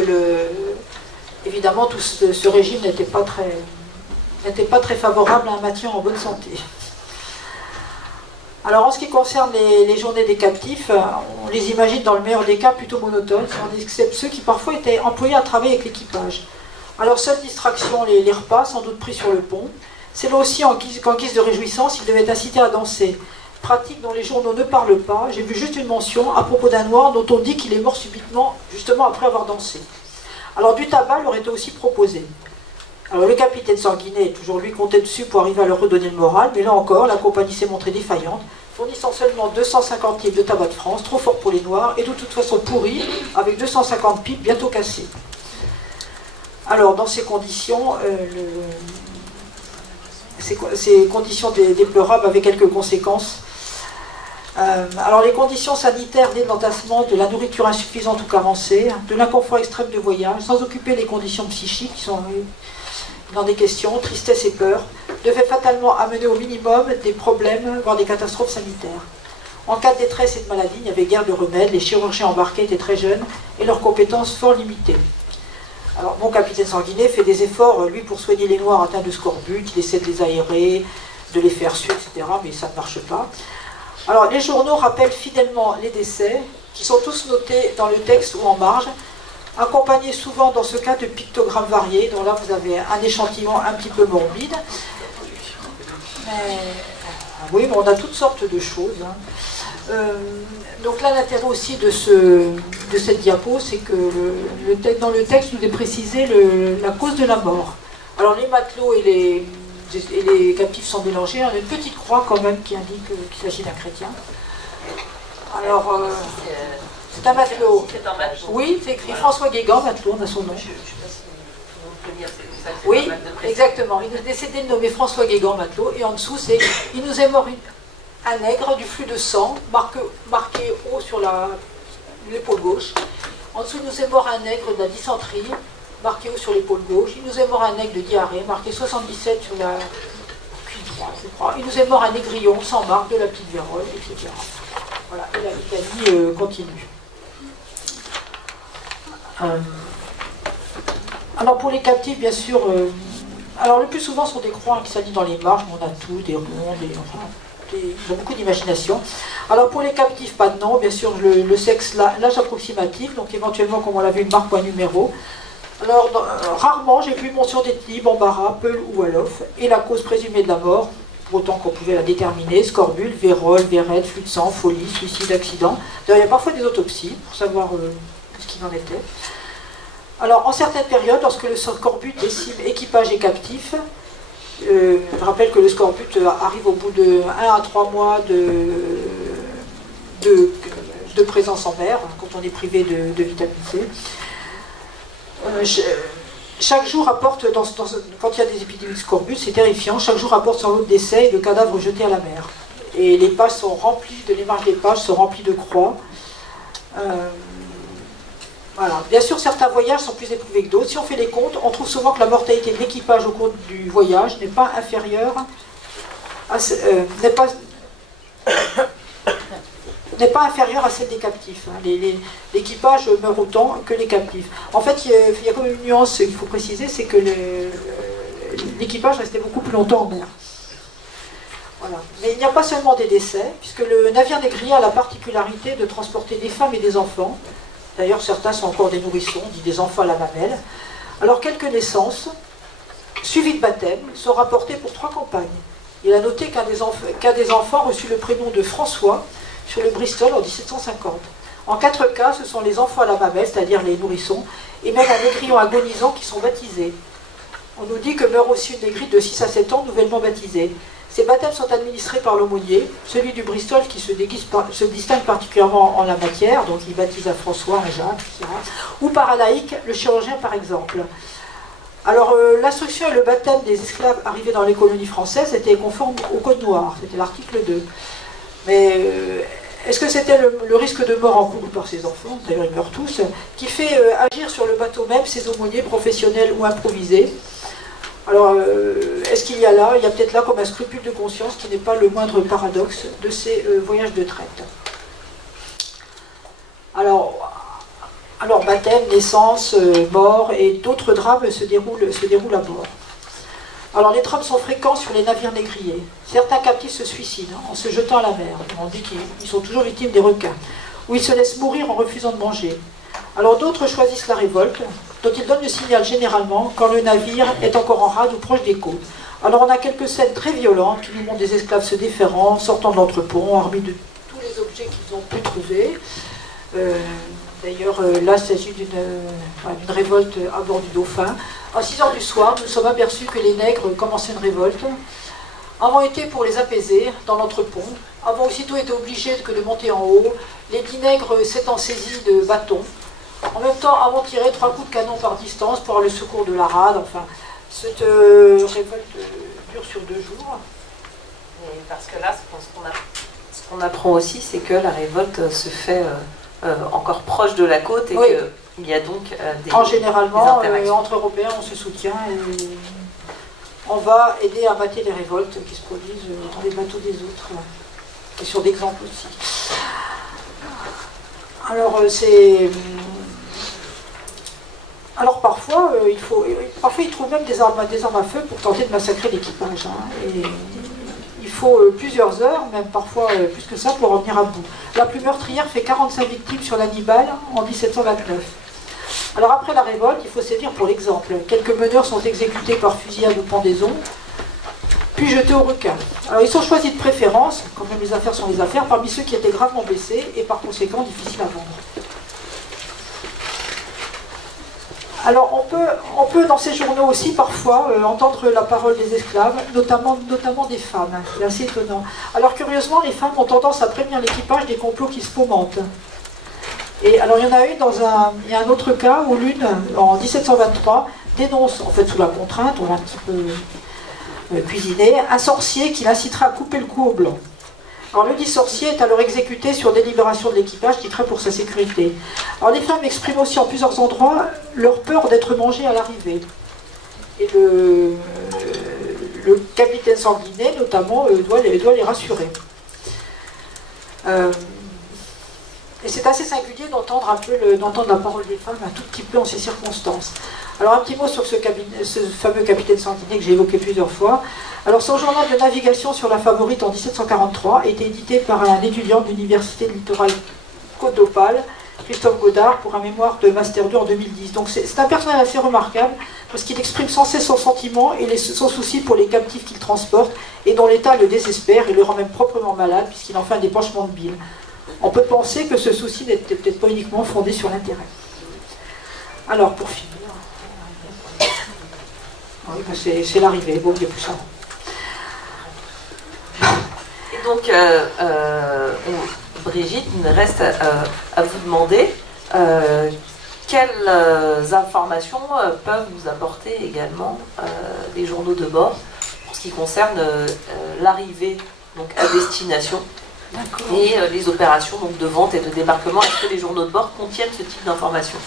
évidemment, tout ce régime n'était pas très favorable à un maintien en bonne santé. Alors, en ce qui concerne les journées des captifs, on les imagine dans le meilleur des cas plutôt monotones, excepté ceux qui parfois étaient employés à travailler avec l'équipage. Alors, seule distraction, les repas, sans doute pris sur le pont. C'est là aussi qu'en guise de réjouissance, ils devaient être incités à danser. Pratique dont les journaux ne parlent pas. J'ai vu juste une mention à propos d'un noir dont on dit qu'il est mort subitement, justement après avoir dansé. Alors, du tabac leur était aussi proposé. Alors, le capitaine Sanguinet, toujours lui, comptait dessus pour arriver à leur redonner le moral, mais là encore, la compagnie s'est montrée défaillante, fournissant seulement 250 livres de tabac de France, trop fort pour les Noirs, et de toute façon pourri, avec 250 pipes bientôt cassées. Alors, dans ces conditions, ces conditions déplorables avaient quelques conséquences. Alors, les conditions sanitaires dès l'entassement, de la nourriture insuffisante ou carencée, de l'inconfort extrême de voyage, sans occuper les conditions psychiques qui sont dans des questions, tristesse et peur, devaient fatalement amener au minimum des problèmes, voire des catastrophes sanitaires. En cas de détresse et de maladie, il n'y avait guère de remède, les chirurgiens embarqués étaient très jeunes et leurs compétences fort limitées. Alors, mon capitaine Sanguinet fait des efforts, lui, pour soigner les Noirs atteints de scorbut, il essaie de les aérer, de les faire suer, etc., mais ça ne marche pas. Alors, les journaux rappellent fidèlement les décès, qui sont tous notés dans le texte ou en marge, accompagnés souvent dans ce cas de pictogrammes variés, dont là vous avez un échantillon un petit peu morbide. Oui, mais on a toutes sortes de choses. Donc là, l'intérêt aussi de cette diapo, c'est que dans le texte, nous est précisé la cause de la mort. Alors les matelots et les captifs sont mélangés. On a une petite croix quand même qui indique qu'il s'agit d'un chrétien. Alors, c'est un matelot. C'est un matelot. Oui, c'est écrit François Guégan, matelot, on a son nom. Je ne sais pas si vous pouvez lire, c'est ça. Oui, exactement. Il est décédé de nommer François Guégan, matelot, et en dessous, c'est « Il nous est mort un nègre du flux de sang, marqué haut sur l'épaule gauche. En dessous, il nous est mort un nègre de la dysenterie, marqué haut sur l'épaule gauche. Il nous est mort un nègre de diarrhée, marqué 77 sur la cuisse droite, je crois. Il nous est mort un négrillon sans marque de la petite vérole, etc. » Voilà, et la litanie continue. Alors pour les captifs, bien sûr, alors le plus souvent ce sont des croix qui s'alignent dans les marges, mais on a tout, des ronds, ils ont beaucoup d'imagination. Alors pour les captifs, pas de nom, bien sûr le sexe, l'âge approximatif, donc éventuellement comme on l'a vu une marque ou un numéro. Alors rarement j'ai vu mention d'ethnie, Bambara, Peul ou Wolof, et la cause présumée de la mort, pour autant qu'on pouvait la déterminer, scorbut, vérole, vérette, flux de sang, folie, suicide, accident. D'ailleurs il y a parfois des autopsies pour savoir ce qu'il en était. Alors, en certaines périodes, lorsque le scorbut décime équipage et captif, je rappelle que le scorbut arrive au bout de 1 à 3 mois de présence en mer, quand on est privé de vitamine C. Chaque jour apporte, quand il y a des épidémies de scorbut, c'est terrifiant, chaque jour apporte son lot de décès et de cadavres jetés à la mer. Et les pages sont remplies, les marges des pages sont remplies de croix. Voilà. Bien sûr, certains voyages sont plus éprouvés que d'autres. Si on fait les comptes, on trouve souvent que la mortalité de l'équipage au cours du voyage n'est pas inférieure à celle des captifs. L'équipage meurt autant que les captifs. En fait, il y a quand même une nuance qu'il faut préciser, c'est que l'équipage restait beaucoup plus longtemps en mer. Voilà. Mais il n'y a pas seulement des décès, puisque le navire négrier a la particularité de transporter des femmes et des enfants. D'ailleurs, certains sont encore des nourrissons, on dit des enfants à la mamelle. Alors, quelques naissances, suivies de baptême, sont rapportées pour 3 campagnes. Il a noté qu'un des enfants reçut le prénom de François sur le Bristol en 1750. En 4 cas, ce sont les enfants à la mamelle, c'est-à-dire les nourrissons, et même un négrillon agonisant qui sont baptisés. On nous dit que meurt aussi une négrite de 6 à 7 ans nouvellement baptisée. Ces baptêmes sont administrés par l'aumônier, celui du Bristol qui se distingue particulièrement en la matière, donc il baptise à François, à Jacques, etc. Ou par un laïc, le chirurgien par exemple. Alors l'instruction et le baptême des esclaves arrivés dans les colonies françaises étaient conformes au Code noir, c'était l'article 2. Mais est-ce que c'était le risque de mort encouru par ces enfants, d'ailleurs ils meurent tous, qui fait agir sur le bateau même ces aumôniers professionnels ou improvisés? Alors, est-ce qu'il y a là, il y a peut-être là comme un scrupule de conscience qui n'est pas le moindre paradoxe de ces voyages de traite. Alors baptême, naissance, mort et d'autres drames se déroulent à bord. Alors les drames sont fréquents sur les navires négriers. Certains captifs se suicident en se jetant à la mer. On dit qu'ils sont toujours victimes des requins. Ou ils se laissent mourir en refusant de manger. Alors d'autres choisissent la révolte, dont ils donnent le signal généralement quand le navire est encore en rade ou proche des côtes. Alors on a quelques scènes très violentes qui nous montrent des esclaves se déferrant, sortant de l'entrepont, armés de tous les objets qu'ils ont pu trouver. D'ailleurs, là, il s'agit d'une révolte à bord du Dauphin. À 6 heures du soir, nous sommes aperçus que les nègres commençaient une révolte. Avons été pour les apaiser dans l'entrepont. Avons aussitôt été obligés de monter en haut. Les 10 nègres s'étant saisis de bâtons. En même temps, avons tiré 3 coups de canon par distance pour le secours de la rade. Enfin, cette révolte dure sur 2 jours. Et parce que là, ce qu'on apprend aussi, c'est que la révolte se fait encore proche de la côte et qu'il y a donc généralement, entre Européens, on se soutient et on va aider à mater les révoltes qui se produisent dans les bateaux des autres et sur d'exemples aussi. Alors parfois, ils trouvent même des armes à feu pour tenter de massacrer l'équipage. Et il faut plusieurs heures, même parfois plus que ça, pour en venir à bout. La plus meurtrière fait 45 victimes sur l'Hannibal en 1729. Alors après la révolte, il faut sévir pour l'exemple. Quelques meneurs sont exécutés par fusillade ou pendaison, puis jetés aux requins. Alors ils sont choisis de préférence, quand même les affaires sont les affaires, parmi ceux qui étaient gravement blessés et par conséquent difficiles à vendre. Alors on peut dans ces journaux aussi parfois entendre la parole des esclaves, notamment des femmes. C'est assez étonnant. Alors curieusement, les femmes ont tendance à prévenir l'équipage des complots qui se fomentent. Et alors il y en a une il y a un autre cas où l'une, en 1723, dénonce, en fait sous la contrainte, on l'a un petit peu cuisiné, un sorcier qui l'incitera à couper le cou au blanc. Alors le dit sorcier est alors exécuté sur délibération de l'équipage qui craint pour sa sécurité. Alors les femmes expriment aussi en plusieurs endroits leur peur d'être mangées à l'arrivée. Et le capitaine Sanguinet notamment doit les rassurer. Et c'est assez singulier d'entendre la parole des femmes un tout petit peu en ces circonstances. Alors un petit mot sur ce fameux capitaine Sanguinet que j'ai évoqué plusieurs fois. Alors son journal de navigation sur la Favorite en 1743 a été édité par un étudiant de l'université de littoral Côte d'Opale, Christophe Godard, pour un mémoire de Master 2 en 2010. Donc c'est un personnage assez remarquable parce qu'il exprime sans cesse son sentiment et son souci pour les captifs qu'il transporte et dont l'état le désespère et le rend même proprement malade puisqu'il en fait un épanchement de bile. On peut penser que ce souci n'était peut-être pas uniquement fondé sur l'intérêt. Alors pour finir, oui, c'est l'arrivée, bon, il y a plus ça. Et donc, Brigitte, il me reste à vous demander quelles informations peuvent nous apporter également les journaux de bord pour ce qui concerne l'arrivée donc à destination et les opérations donc, de vente et de débarquement. Est-ce que les journaux de bord contiennent ce type d'informations?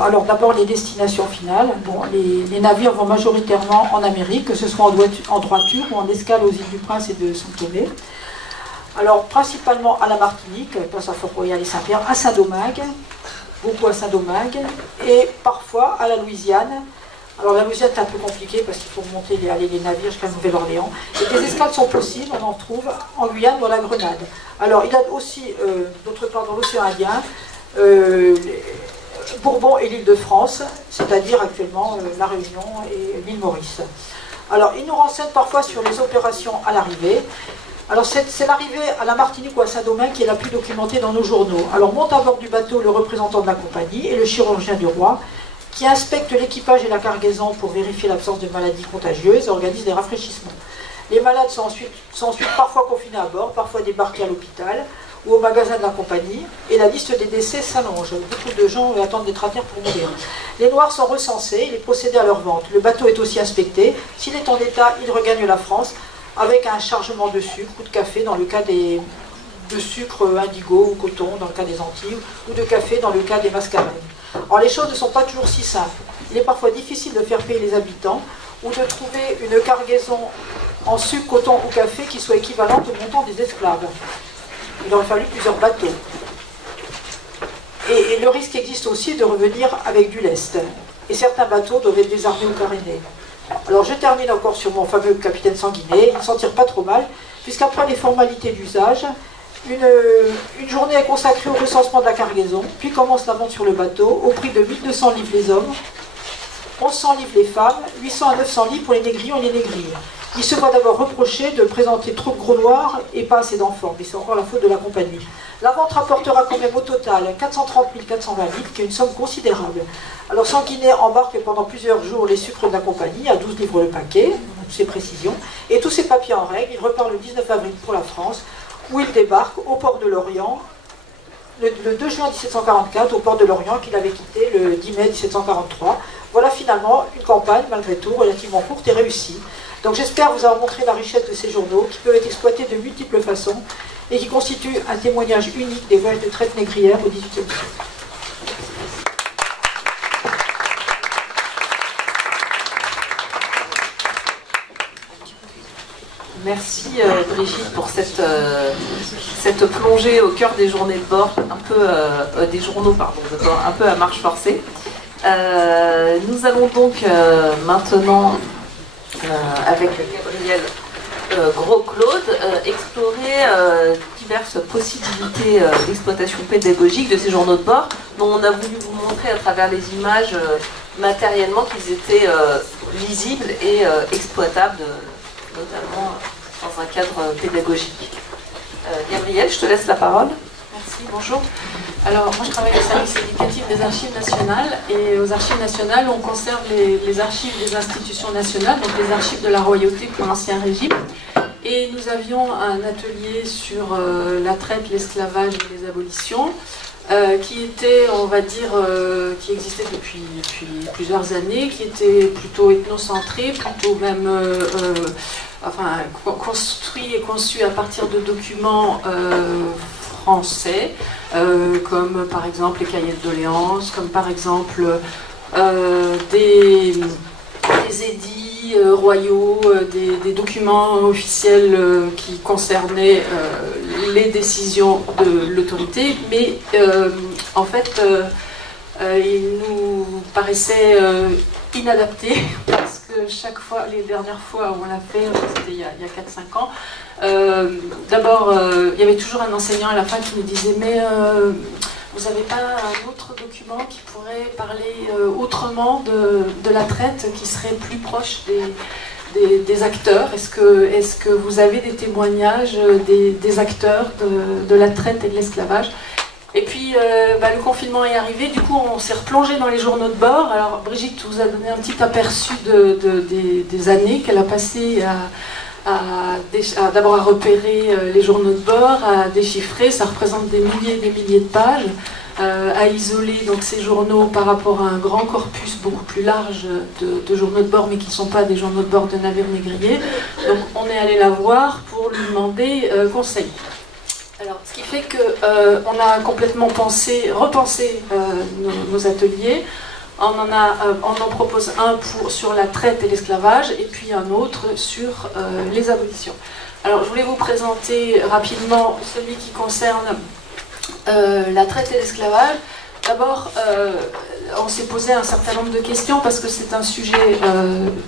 Alors d'abord les destinations finales. Bon, les navires vont majoritairement en Amérique, que ce soit en droiture ou en escale aux îles du Prince et de São Tomé. Alors principalement à la Martinique, place à Fort-Royal et Saint-Pierre, à Saint-Domingue, beaucoup à Saint-Domingue, et parfois à la Louisiane. Alors la Louisiane est un peu compliquée parce qu'il faut monter les navires jusqu'à Nouvelle-Orléans. Et les escales sont possibles, on en trouve en Guyane ou à la Grenade. Alors il y a aussi, d'autre part dans l'océan Indien, Bourbon et l'île de France, c'est-à-dire actuellement la Réunion et l'île Maurice. Alors ils nous renseignent parfois sur les opérations à l'arrivée. Alors c'est l'arrivée à la Martinique ou à Saint-Domingue qui est la plus documentée dans nos journaux. Alors monte à bord du bateau le représentant de la compagnie et le chirurgien du roi qui inspectent l'équipage et la cargaison pour vérifier l'absence de maladies contagieuses et organisent des rafraîchissements. Les malades sont ensuite parfois confinés à bord, parfois débarqués à l'hôpital ou au magasin de la compagnie, et la liste des décès s'allonge. Beaucoup de gens attendent d'être à terre pour mourir. Les noirs sont recensés, il est procédé à leur vente. Le bateau est aussi inspecté. S'il est en état, il regagne la France avec un chargement de sucre ou de café dans le cas de sucre indigo ou coton dans le cas des Antilles, ou de café dans le cas des Mascareignes. Alors les choses ne sont pas toujours si simples. Il est parfois difficile de faire payer les habitants ou de trouver une cargaison en sucre, coton ou café qui soit équivalente au montant des esclaves. Il aurait fallu plusieurs bateaux. Et le risque existe aussi de revenir avec du lest. Et certains bateaux doivent être désarmés ou carénés. Alors je termine encore sur mon fameux capitaine Sanguinet. Il ne s'en tire pas trop mal, puisqu'après les formalités d'usage, une journée est consacrée au recensement de la cargaison, puis commence la vente sur le bateau au prix de 1200 livres les hommes, 1100 livres les femmes, 800 à 900 livres pour les négrillons et les négrilles. Il se voit d'abord reprocher de présenter trop de gros noirs et pas assez d'enfants, mais c'est encore la faute de la compagnie. La vente rapportera quand même au total 430 420 litres, qui est une somme considérable. Alors Sanguinet embarque pendant plusieurs jours les sucres de la compagnie, à 12 livres le paquet, toutes ces précisions, et tous ses papiers en règle. Il repart le 19 avril pour la France, où il débarque au port de Lorient, le 2 juin 1744, au port de Lorient, qu'il avait quitté le 10 mai 1743. Voilà finalement une campagne, malgré tout, relativement courte et réussie. Donc j'espère vous avoir montré la richesse de ces journaux, qui peuvent être exploités de multiples façons, et qui constituent un témoignage unique des voyages de traite négrière au XVIIIe siècle. Merci Brigitte pour cette plongée au cœur des journées de bord, des journaux de bord, un peu à marche forcée. Nous allons donc maintenant, avec Gabriel Gros-Claude, explorer diverses possibilités d'exploitation pédagogique de ces journaux de bord, dont on a voulu vous montrer à travers les images matériellement qu'ils étaient lisibles et exploitables, notamment dans un cadre pédagogique. Gabrielle, je te laisse la parole. Merci, bonjour. Alors, moi je travaille au service éducatif des Archives nationales, et aux Archives nationales, on conserve les archives des institutions nationales, donc les archives de la royauté pour l'Ancien Régime. Et nous avions un atelier sur la traite, l'esclavage et les abolitions, qui était, on va dire, qui existait depuis plusieurs années, qui était plutôt ethnocentré, plutôt même construit et conçu à partir de documents français, comme par exemple les cahiers de doléances, comme par exemple des édits royaux, des documents officiels qui concernaient les décisions de l'autorité, mais en fait il nous paraissait inadapté, parce que chaque fois, les dernières fois où on l'a fait, c'était il y a 4-5 ans, d'abord il y avait toujours un enseignant à la fin qui nous disait mais vous n'avez pas un autre document qui pourrait parler autrement de la traite, qui serait plus proche des acteurs? Est-ce que vous avez des témoignages des acteurs de la traite et de l'esclavage? Et puis le confinement est arrivé, du coup on s'est replongé dans les journaux de bord. Alors Brigitte vous a donné un petit aperçu des années qu'elle a passées d'abord à repérer les journaux de bord, à déchiffrer. Ça représente des milliers et des milliers de pages, à isoler donc ces journaux par rapport à un grand corpus beaucoup plus large de journaux de bord, mais qui ne sont pas des journaux de bord de navires négriers. Donc on est allé la voir pour lui demander conseil. Alors, ce qui fait qu'on a complètement repensé nos ateliers. On en propose un sur la traite et l'esclavage, et puis un autre sur les abolitions. Alors, je voulais vous présenter rapidement celui qui concerne la traite et l'esclavage. D'abord, on s'est posé un certain nombre de questions, parce que c'est un sujet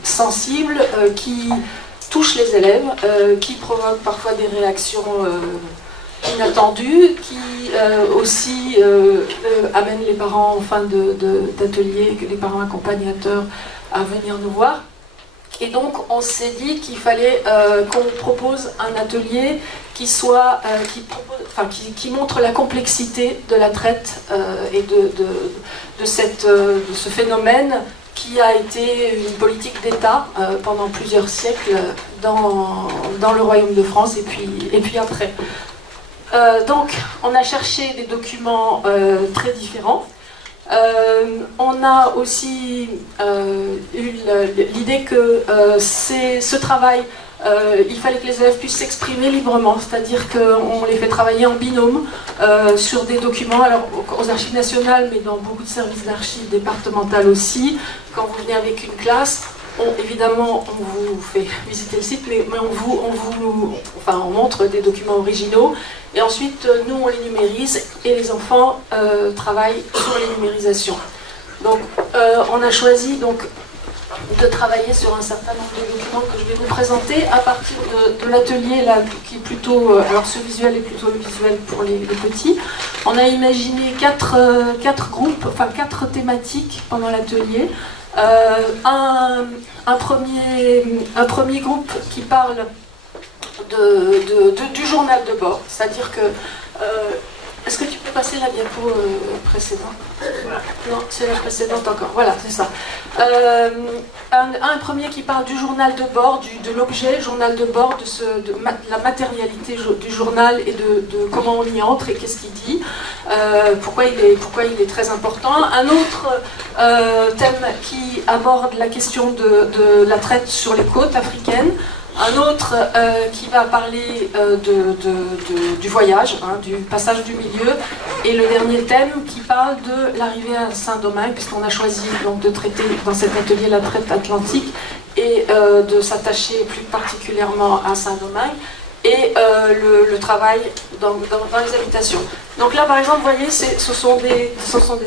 sensible qui touche les élèves, qui provoque parfois des réactions inattendu, qui aussi amène les parents en fin d'atelier, les parents accompagnateurs, à venir nous voir. Et donc on s'est dit qu'il fallait qu'on propose un atelier qui soit, qui montre la complexité de la traite et de ce phénomène qui a été une politique d'État pendant plusieurs siècles dans le Royaume de France et puis après. Donc on a cherché des documents très différents. On a aussi eu l'idée que ce travail, il fallait que les élèves puissent s'exprimer librement, c'est-à-dire qu'on les fait travailler en binôme sur des documents, alors aux archives nationales, mais dans beaucoup de services d'archives départementales aussi. Quand vous venez avec une classe, évidemment, on vous fait visiter le site, mais on montre des documents originaux. Et ensuite, nous, on les numérise et les enfants travaillent sur les numérisations. Donc, on a choisi donc, de travailler sur un certain nombre de documents que je vais vous présenter à partir de l'atelier là, qui est plutôt... alors, ce visuel est plutôt le visuel pour les petits. On a imaginé quatre groupes, enfin 4 thématiques pendant l'atelier. Un premier groupe qui parle du journal de bord, c'est-à-dire que... est-ce que tu peux passer la diapo précédente? Non, c'est la précédente encore. Voilà, c'est ça. Un premier qui parle du journal de bord, de l'objet journal de bord, de la matérialité du journal et de comment on y entre et qu'est-ce qu'il dit, pourquoi il est très important. Un autre thème qui aborde la question de la traite sur les côtes africaines. Un autre qui va parler du voyage, du passage du milieu, et le dernier thème qui parle de l'arrivée à Saint-Domingue, puisqu'on a choisi donc, de traiter dans cet atelier la traite atlantique et de s'attacher plus particulièrement à Saint-Domingue, et le travail dans les habitations. Donc là, par exemple, vous voyez, ce sont des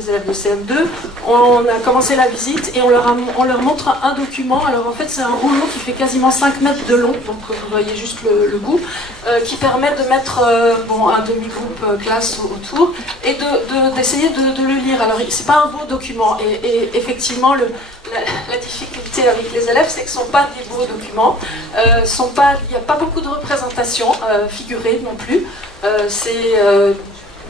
élèves de CM2. On a commencé la visite et on leur montre un document. Alors en fait, c'est un rouleau qui fait quasiment 5 mètres de long, donc vous voyez juste le bout, qui permet de mettre un demi-groupe classe autour et d'essayer de le lire. Alors, c'est pas un beau document et effectivement, la difficulté avec les élèves, c'est que ce ne sont pas des beaux documents. Il n'y a pas beaucoup de représentations figurées non plus. C'est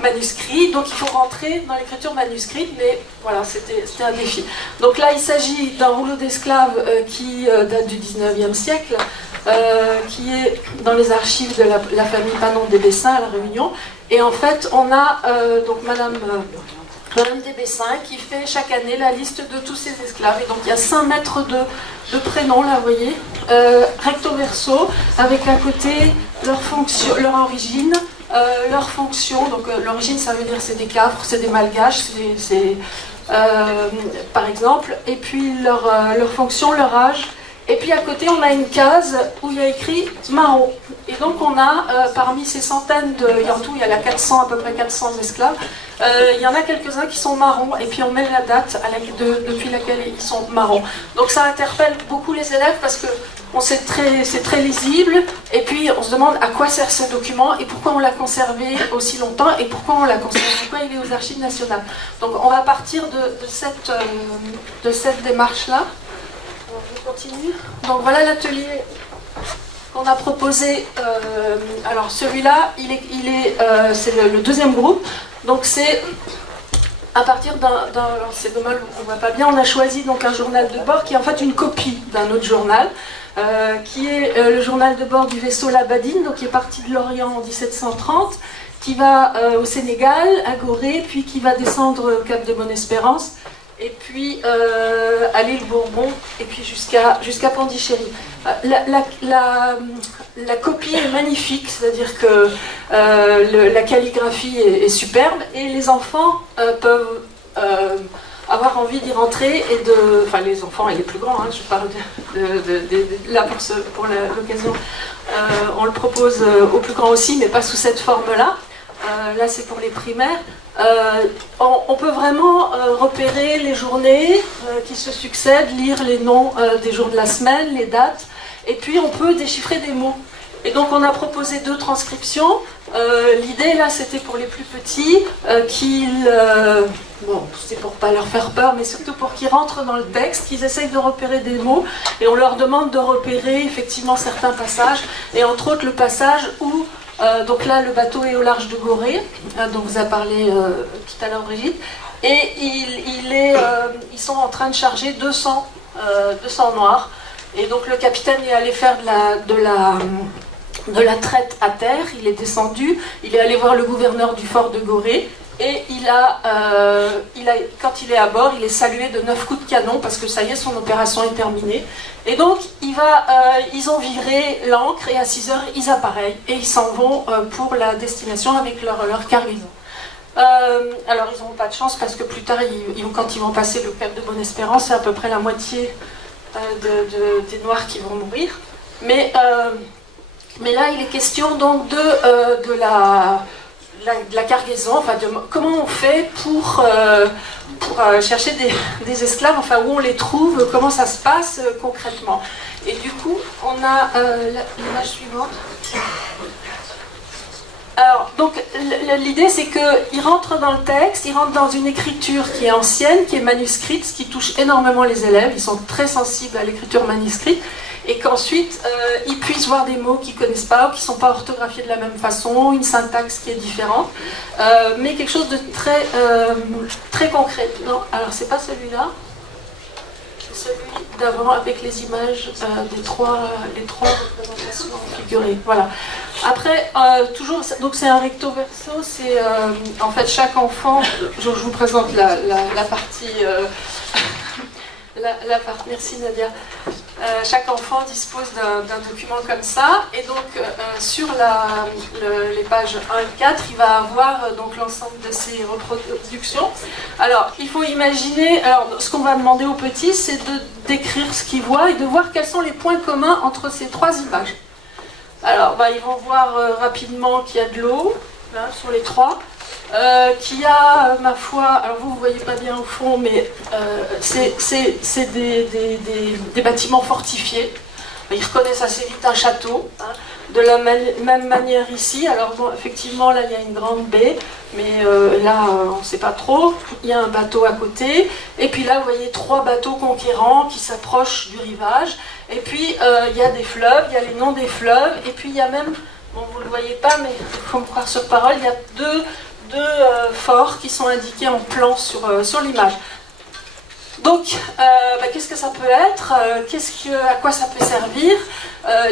manuscrit, donc il faut rentrer dans l'écriture manuscrite, mais voilà, c'était un défi. Donc là, il s'agit d'un rouleau d'esclaves qui date du 19e siècle, qui est dans les archives de la famille Panon des Bessins à La Réunion. Et en fait, on a donc Madame des Bessins qui fait chaque année la liste de tous ces esclaves. Et donc il y a 5 mètres de prénoms, là, vous voyez, recto verso, avec à côté leur fonction, leur origine, leur fonction. Donc l'origine, ça veut dire c'est des Cafres, c'est des Malgaches, par exemple, et puis leur fonction, leur âge. Et puis à côté, on a une case où il y a écrit Maro. Et donc on a, parmi ces centaines en tout, il y a à peu près 400 esclaves, il y en a quelques-uns qui sont marrons, et puis on met la date depuis laquelle ils sont marrons. Donc ça interpelle beaucoup les élèves parce que c'est très lisible, et puis on se demande à quoi sert ce document, et pourquoi on l'a conservé aussi longtemps, et pourquoi on l'a conservé, pourquoi il est aux archives nationales. Donc on va partir de cette démarche-là. Je continue. Donc voilà l'atelier qu'on a proposé. Alors celui-là, c'est le deuxième groupe. Donc c'est à partir c'est dommage, on ne voit pas bien, on a choisi donc un journal de bord qui est en fait une copie d'un autre journal, qui est le journal de bord du vaisseau Labadine, donc qui est parti de Lorient en 1730, qui va au Sénégal, à Gorée, puis qui va descendre au Cap de Bonne-Espérance, et puis à l'île Bourbon, et puis jusqu'à Pondichéry. La copie est magnifique, c'est-à-dire que la calligraphie est superbe, et les enfants peuvent avoir envie d'y rentrer, enfin les enfants et les plus grands, hein, je parle là pour l'occasion, on le propose aux plus grands aussi, mais pas sous cette forme-là. Là c'est pour les primaires. On peut vraiment repérer les journées qui se succèdent, lire les noms des jours de la semaine, les dates, et puis on peut déchiffrer des mots. Et donc on a proposé 2 transcriptions. L'idée là c'était pour les plus petits qu'ils, bon c'est pour pas leur faire peur, mais surtout pour qu'ils rentrent dans le texte, qu'ils essayent de repérer des mots, et on leur demande de repérer effectivement certains passages, et entre autres le passage où donc là le bateau est au large de Gorée, dont vous a parlé tout à l'heure Brigitte, et ils sont en train de charger 200 noirs, et donc le capitaine est allé faire de la traite à terre, il est descendu, il est allé voir le gouverneur du fort de Gorée, et quand il est à bord, il est salué de 9 coups de canon, parce que ça y est, son opération est terminée. Et donc, ils ont viré l'ancre, et à 6 heures, ils appareillent, et ils s'en vont pour la destination avec leur cargaison. Alors, ils n'auront pas de chance, parce que plus tard, quand ils vont passer le cap de Bonne-Espérance, c'est à peu près la moitié des Noirs qui vont mourir. Mais là, il est question donc de la cargaison, enfin comment on fait pour chercher des esclaves, enfin où on les trouve, comment ça se passe concrètement. Et du coup, on a l'image suivante. Alors, donc l'idée c'est qu'ils rentrent dans le texte, ils rentrent dans une écriture qui est ancienne, qui est manuscrite, ce qui touche énormément les élèves, ils sont très sensibles à l'écriture manuscrite, et qu'ensuite ils puissent voir des mots qu'ils ne connaissent pas, ou qui ne sont pas orthographiés de la même façon, une syntaxe qui est différente, mais quelque chose de très concret. Non, alors c'est pas celui-là, c'est celui d'avant avec les images les trois représentations figurées. Voilà. Après, toujours, donc c'est un recto verso, c'est en fait chaque enfant, je vous présente la partie. Merci Nadia. Chaque enfant dispose d'un document comme ça, et donc sur les pages 1 et 4, il va avoir donc l'ensemble de ces reproductions. Alors, il faut imaginer, ce qu'on va demander aux petits, c'est de décrire ce qu'ils voient et de voir quels sont les points communs entre ces 3 images. Alors, ils vont voir rapidement qu'il y a de l'eau, là, sur les 3. Qui a, ma foi, alors vous ne voyez pas bien au fond, mais c'est des bâtiments fortifiés. Ils reconnaissent assez vite un château, hein. De la même manière ici, alors bon, effectivement là il y a une grande baie, mais là on ne sait pas trop, il y a un bateau à côté, et puis là vous voyez 3 bateaux conquérants qui s'approchent du rivage, et puis il y a des fleuves, il y a les noms des fleuves, et puis il y a même, bon vous ne le voyez pas, mais il faut me croire sur parole, il y a deux forts qui sont indiqués en plan sur l'image. Donc, qu'est-ce que ça peut être, à quoi ça peut servir?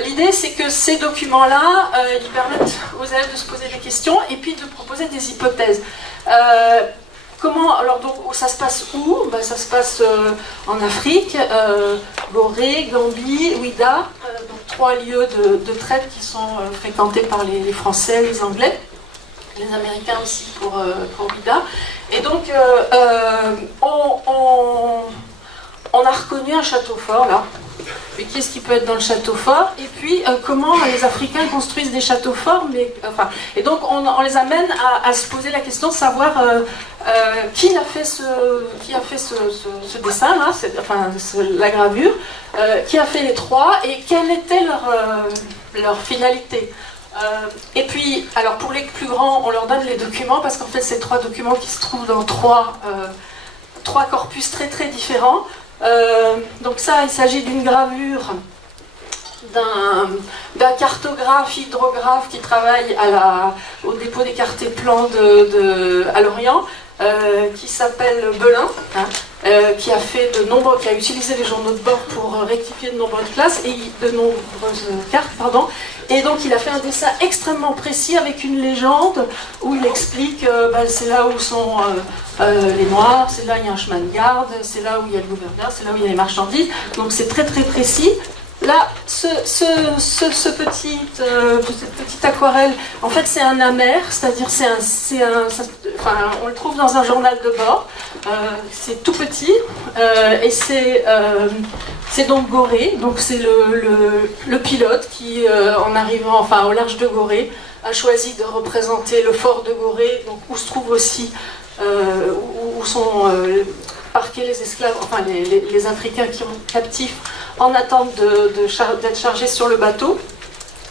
L'idée, c'est que ces documents-là, ils permettent aux élèves de se poser des questions et puis de proposer des hypothèses. Alors, donc, ça se passe où? Ça se passe en Afrique, Gorée, Gambie, Ouida, donc 3 lieux de traite qui sont fréquentés par les Français, les Anglais, les Américains aussi pour Ouida. Et donc, on a reconnu un château fort, là. Mais qu'est-ce qui peut être dans le château fort? Et puis, comment les Africains construisent des châteaux forts, et donc, on les amène à se poser la question de savoir qui a fait ce dessin, là, la gravure, qui a fait les 3, et quelle était leur finalité. Et puis, alors pour les plus grands, on leur donne les documents, parce qu'en fait, c'est 3 documents qui se trouvent dans 3 corpus très très différents. Donc ça, il s'agit d'une gravure d'un cartographe, hydrographe qui travaille au dépôt des cartes et plans à Lorient, qui s'appelle Belin, hein, qui a utilisé les journaux de bord pour rectifier de nombreuses cartes, pardon. Et donc il a fait un dessin extrêmement précis avec une légende où il explique c'est là où sont les Noirs, c'est là où il y a un chemin de garde, c'est là où il y a le gouverneur, c'est là où il y a les marchandises. Donc c'est très très précis. Là, cette petite aquarelle, en fait c'est un amer, c'est-à-dire on le trouve dans un journal de bord, c'est tout petit, et c'est donc Gorée, donc c'est le pilote qui, en arrivant au large de Gorée, a choisi de représenter le fort de Gorée, donc où se trouve aussi, où sont parqués les esclaves, les Africains qui ont captifs, en attente d'être chargés sur le bateau.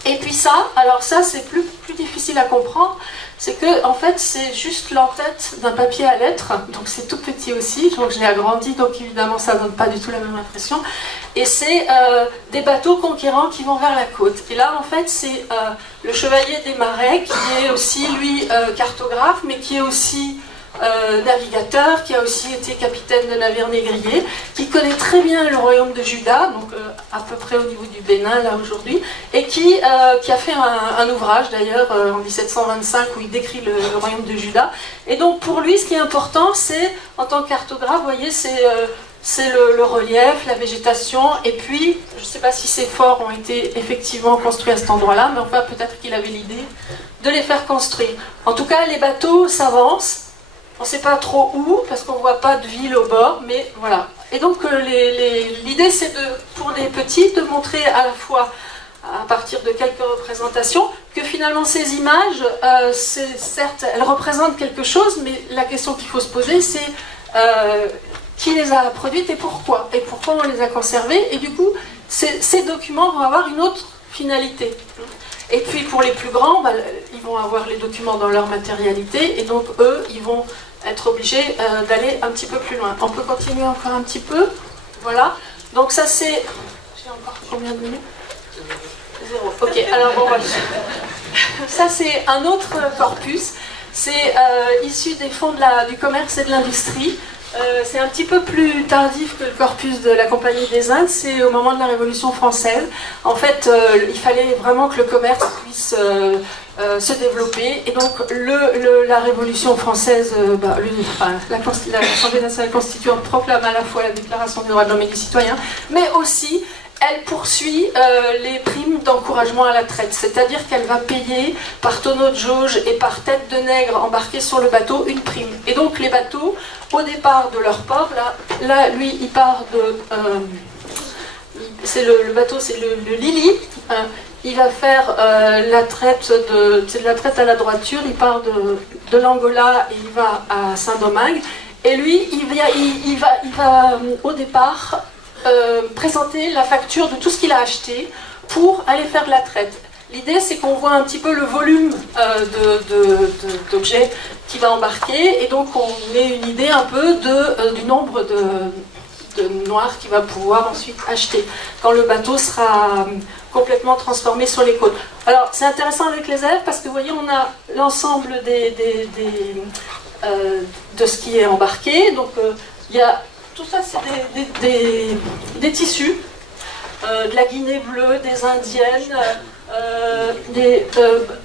Et puis ça, alors ça c'est plus difficile à comprendre, c'est que en fait c'est juste l'entête d'un papier à lettres, donc c'est tout petit aussi, donc je l'ai agrandi, donc évidemment ça donne pas du tout la même impression, et c'est des bateaux conquérants qui vont vers la côte. Et là en fait c'est le chevalier des marais qui est aussi lui cartographe, mais qui est aussi navigateur, qui a aussi été capitaine de navire négrier, qui connaît très bien le royaume de Juda, donc à peu près au niveau du Bénin là aujourd'hui, et qui a fait un ouvrage d'ailleurs en 1725 où il décrit le royaume de Juda. Et donc pour lui ce qui est important c'est, en tant que cartographe, vous voyez, c'est le relief, la végétation, et puis je ne sais pas si ces forts ont été effectivement construits à cet endroit-là, mais enfin peut-être qu'il avait l'idée de les faire construire. En tout cas les bateaux s'avancent. On ne sait pas trop où, parce qu'on ne voit pas de ville au bord, mais voilà. Et donc l'idée c'est pour les petits de montrer à la fois, à partir de quelques représentations, que finalement ces images, certes, elles représentent quelque chose, mais la question qu'il faut se poser c'est qui les a produites et pourquoi on les a conservées, et du coup ces documents vont avoir une autre finalité. Et puis pour les plus grands, ils vont avoir les documents dans leur matérialité, et donc eux, ils vont être obligés d'aller un petit peu plus loin. On peut continuer encore un petit peu. Voilà. Donc ça c'est... J'ai encore combien de minutes? 0. Ok, alors bon, voilà. Ça c'est un autre corpus. C'est issu des fonds du commerce et de l'industrie. C'est un petit peu plus tardif que le corpus de la Compagnie des Indes, c'est au moment de la Révolution française. En fait, il fallait vraiment que le commerce puisse se développer, et donc la Révolution française, l'Assemblée nationale constituante proclame à la fois la Déclaration des droits de l'homme et du citoyen, mais aussi elle poursuit les primes d'encouragement à la traite, c'est-à-dire qu'elle va payer par tonneau de jauge et par tête de nègre embarquée sur le bateau une prime. Et donc les bateaux, au départ de leur port, là lui il part de... le bateau c'est le Lily, il va faire la traite c'est de la traite à la droiture, il part de l'Angola et il va à Saint-Domingue, et lui il va au départ présenter la facture de tout ce qu'il a acheté pour aller faire de la traite. L'idée c'est qu'on voit un petit peu le volume d'objets qu'il va embarquer, et donc on ait une idée un peu du nombre de noirs qu'il va pouvoir ensuite acheter quand le bateau sera complètement transformé sur les côtes. Alors c'est intéressant avec les élèves parce que vous voyez on a l'ensemble de ce qui est embarqué, donc il y a tout ça, c'est des tissus, de la Guinée bleue, des Indiennes, des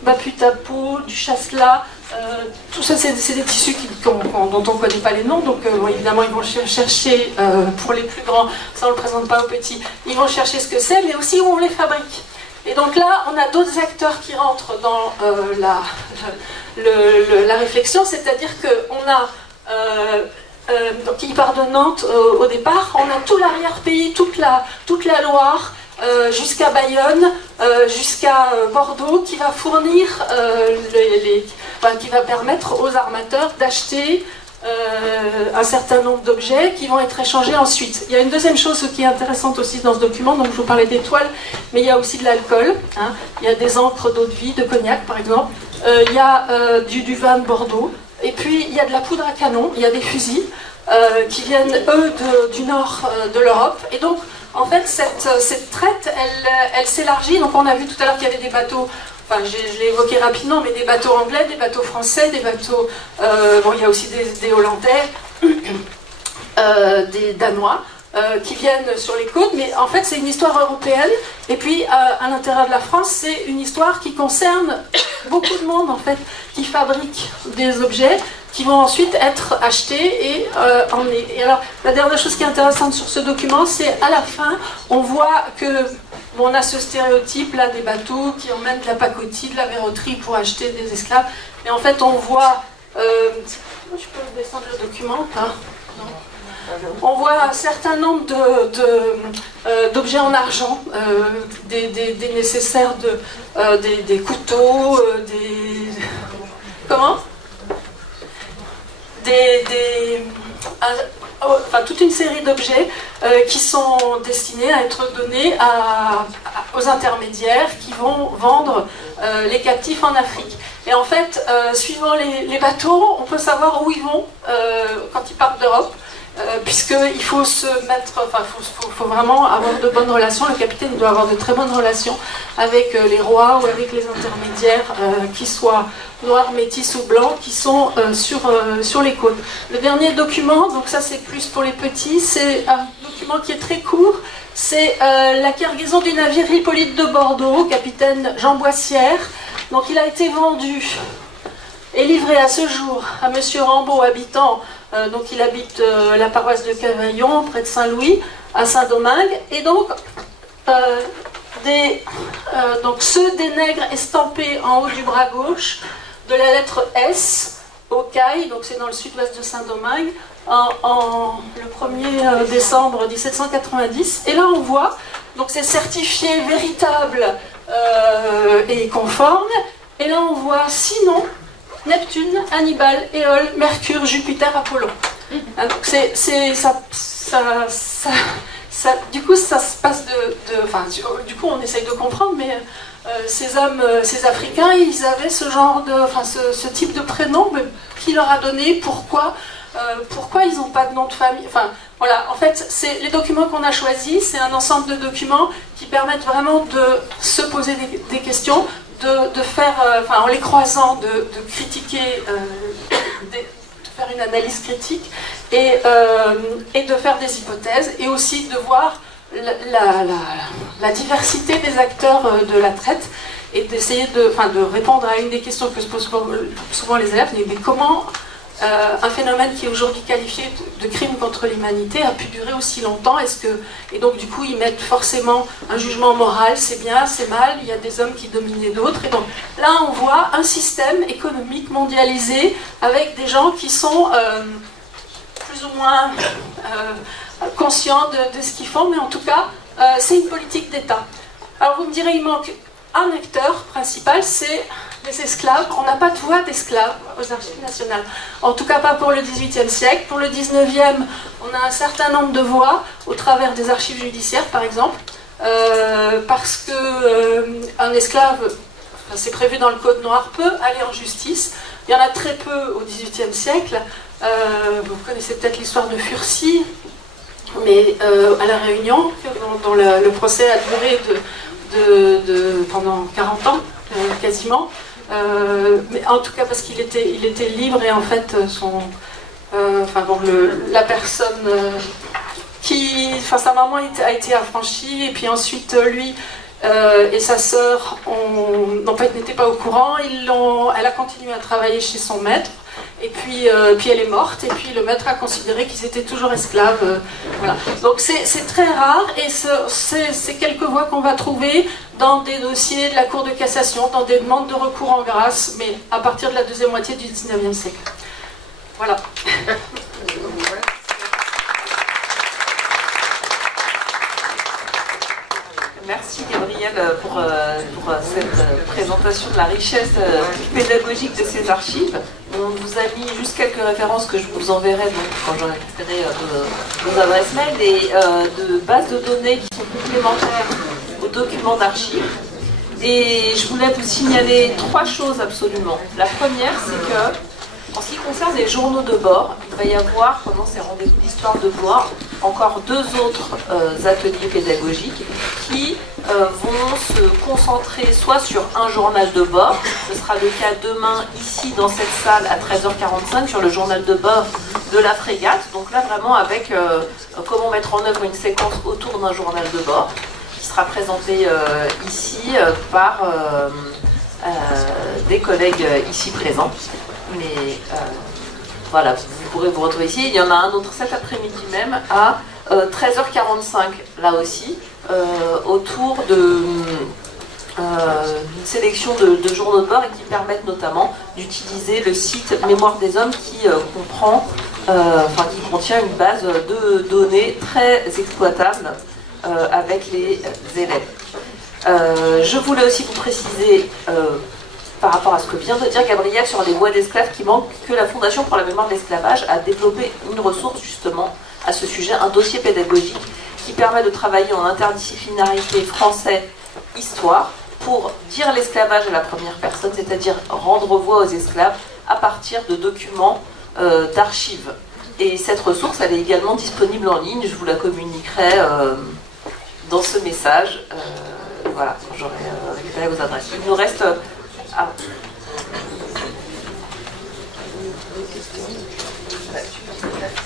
Baputapo, du Chasselas, tout ça, c'est des tissus dont on ne connaît pas les noms, donc évidemment, ils vont chercher, pour les plus grands, ça on ne le présente pas aux petits, ils vont chercher ce que c'est, mais aussi où on les fabrique. Et donc là, on a d'autres acteurs qui rentrent dans la réflexion, c'est-à-dire qu'on a... donc il part de Nantes au départ, on a tout l'arrière-pays, toute la Loire, jusqu'à Bayonne, jusqu'à Bordeaux, qui va fournir, qui va permettre aux armateurs d'acheter un certain nombre d'objets qui vont être échangés ensuite. Il y a une deuxième chose qui est intéressante aussi dans ce document, donc je vous parlais d'étoiles, mais il y a aussi de l'alcool, hein. Il y a des encres d'eau de vie, de cognac par exemple, il y a du vin de Bordeaux, et puis il y a de la poudre à canon, il y a des fusils qui viennent eux du nord de l'Europe, et donc en fait cette traite elle s'élargit. Donc on a vu tout à l'heure qu'il y avait des bateaux, enfin je l'ai évoqué rapidement, mais des bateaux anglais, des bateaux français, des bateaux, bon il y a aussi des Hollandais, des Danois, qui viennent sur les côtes, mais en fait c'est une histoire européenne, et puis à l'intérieur de la France c'est une histoire qui concerne beaucoup de monde en fait, qui fabrique des objets qui vont ensuite être achetés et emmenés. Et alors la dernière chose qui est intéressante sur ce document, c'est à la fin on voit que bon, on a ce stéréotype là des bateaux qui emmènent de la pacotille, de la verroterie pour acheter des esclaves, mais en fait on voit je peux descendre le document, hein, non. On voit un certain nombre d'objets en argent, des nécessaires, des couteaux, comment enfin toute une série d'objets qui sont destinés à être donnés aux intermédiaires qui vont vendre les captifs en Afrique. Et en fait, suivant les bateaux, on peut savoir où ils vont quand ils partent d'Europe. Puisqu'il faut se mettre, enfin, faut vraiment avoir de bonnes relations. Le capitaine doit avoir de très bonnes relations avec les rois ou avec les intermédiaires, qu'ils soient noirs, métis ou blancs, qui sont sur les côtes. Le dernier document, donc ça c'est plus pour les petits, c'est un document qui est très court. C'est la cargaison du navire Hippolyte de Bordeaux, capitaine Jean Boissière. Donc il a été vendu et livré à ce jour à Monsieur Rambaud, habitant. Donc il habite la paroisse de Cavaillon, près de Saint-Louis, à Saint-Domingue. Et donc, donc ceux des nègres estampés en haut du bras gauche, de la lettre S, au Caille, donc c'est dans le sud-ouest de Saint-Domingue, le 1er décembre 1790. Et là on voit, donc c'est certifié véritable et conforme. Et là on voit 6 noms: Neptune, Hannibal, Éole, Mercure, Jupiter, Apollon. Donc du coup, ça se passe enfin, du coup, on essaye de comprendre, mais ces hommes, ces Africains, ils avaient ce genre ce type de prénom, mais qui leur a donné, pourquoi ils n'ont pas de nom de famille. Enfin, voilà, en fait, les documents qu'on a choisis, c'est un ensemble de documents qui permettent vraiment de se poser des questions, de faire, en les croisant, de critiquer, de faire une analyse critique et de faire des hypothèses, et aussi de voir la diversité des acteurs de la traite, et d'essayer de répondre à une des questions que se posent souvent les élèves, mais comment un phénomène qui est aujourd'hui qualifié de crime contre l'humanité a pu durer aussi longtemps. Et donc du coup ils mettent forcément un jugement moral, c'est bien, c'est mal, il y a des hommes qui dominaient d'autres. Et donc là on voit un système économique mondialisé avec des gens qui sont plus ou moins conscients de ce qu'ils font, mais en tout cas c'est une politique d'État. Alors vous me direz, il manque un acteur principal, c'est les esclaves. On n'a pas de voix d'esclaves aux archives nationales. En tout cas pas pour le XVIIIe siècle. Pour le XIXe, on a un certain nombre de voix au travers des archives judiciaires, par exemple, parce qu'un esclave, c'est prévu dans le Code noir, peut aller en justice. Il y en a très peu au XVIIIe siècle. Vous connaissez peut-être l'histoire de Furcy, mais à La Réunion, dont le procès a duré pendant 40 ans, quasiment. Mais en tout cas parce qu'il était libre, et en fait la personne sa maman a été affranchie, et puis ensuite lui et sa sœur n'étaient pas au courant. Elle a continué à travailler chez son maître, et puis elle est morte, et puis le maître a considéré qu'ils étaient toujours esclaves. Voilà. Donc c'est très rare, et c'est quelques voix qu'on va trouver dans des dossiers de la Cour de cassation, dans des demandes de recours en grâce, mais à partir de la deuxième moitié du XIXe siècle. Voilà. Merci Gabrielle pour cette présentation de la richesse pédagogique de ces archives. On vous a mis juste quelques références que je vous enverrai donc, quand j'aurai récupéré vos adresses mail, et de bases de données qui sont complémentaires aux documents d'archives. Et je voulais vous signaler 3 choses absolument. La première, c'est que, en ce qui concerne les journaux de bord, il va y avoir, pendant ces rendez-vous d'histoire de Blois, encore 2 autres ateliers pédagogiques qui vont se concentrer soit sur un journal de bord, ce sera le cas demain ici dans cette salle à 13h45 sur le journal de bord de la frégate, donc là vraiment avec comment mettre en œuvre une séquence autour d'un journal de bord, qui sera présenté ici par des collègues ici présents. Mais voilà, vous pourrez vous retrouver ici. Il y en a un autre cet après-midi même à 13h45, là aussi, autour d'une sélection de journaux de bord, et qui permettent notamment d'utiliser le site Mémoire des Hommes qui qui contient une base de données très exploitable avec les élèves. Je voulais aussi vous préciser par rapport à ce que vient de dire Gabrielle sur les voix d'esclaves qui manquent, que la Fondation pour la mémoire de l'esclavage a développé une ressource justement à ce sujet, un dossier pédagogique qui permet de travailler en interdisciplinarité français histoire pour dire l'esclavage à la première personne, c'est-à-dire rendre voix aux esclaves à partir de documents d'archives. Et cette ressource, elle est également disponible en ligne, je vous la communiquerai dans ce message, voilà, quand j'aurai récupéré vos adresses. Il nous reste...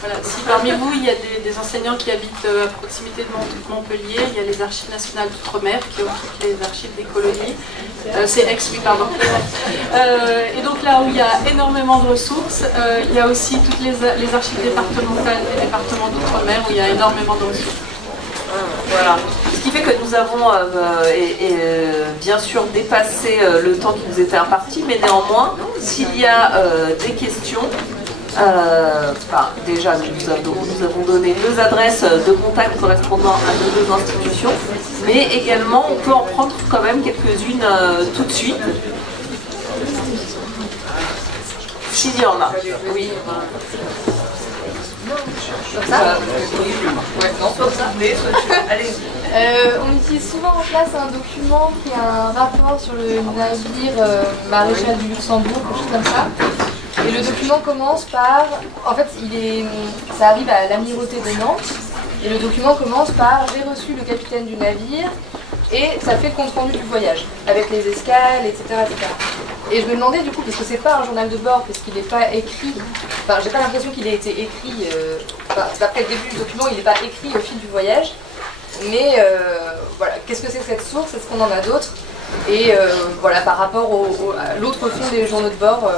Voilà, si parmi vous il y a des enseignants qui habitent à proximité de Montpellier, il y a les Archives nationales d'outre-mer qui occupent les archives des colonies. C'est Aix, oui, pardon. Et donc là où il y a énormément de ressources, il y a aussi toutes les archives départementales des départements d'outre-mer où il y a énormément de ressources. Voilà. Ce qui fait que nous avons bien sûr dépassé le temps qui nous était imparti, mais néanmoins, s'il y a des questions, déjà nous avons donné deux adresses de contact correspondant à nos deux institutions, mais également on peut en prendre quand même quelques-unes tout de suite. S'il y en a, oui. Comme ça Ouais, non, soit ça, mais allez-y. On utilise souvent en classe un document qui a un rapport sur le navire maréchal du Luxembourg, quelque chose comme ça. Et le document commence par... En fait, ça arrive à l'amirauté de Nantes. Et le document commence par « J'ai reçu le capitaine du navire » et ça fait le compte-rendu du voyage, avec les escales, etc., etc. Et je me demandais du coup, parce que c'est pas un journal de bord, parce qu'il n'est pas écrit... Enfin, j'ai pas l'impression qu'il ait été écrit... D'après le début du document, il n'est pas écrit au fil du voyage. Mais voilà, qu'est-ce que c'est que cette source? Est-ce qu'on en a d'autres? Et voilà, par rapport à l'autre fond des journaux de bord...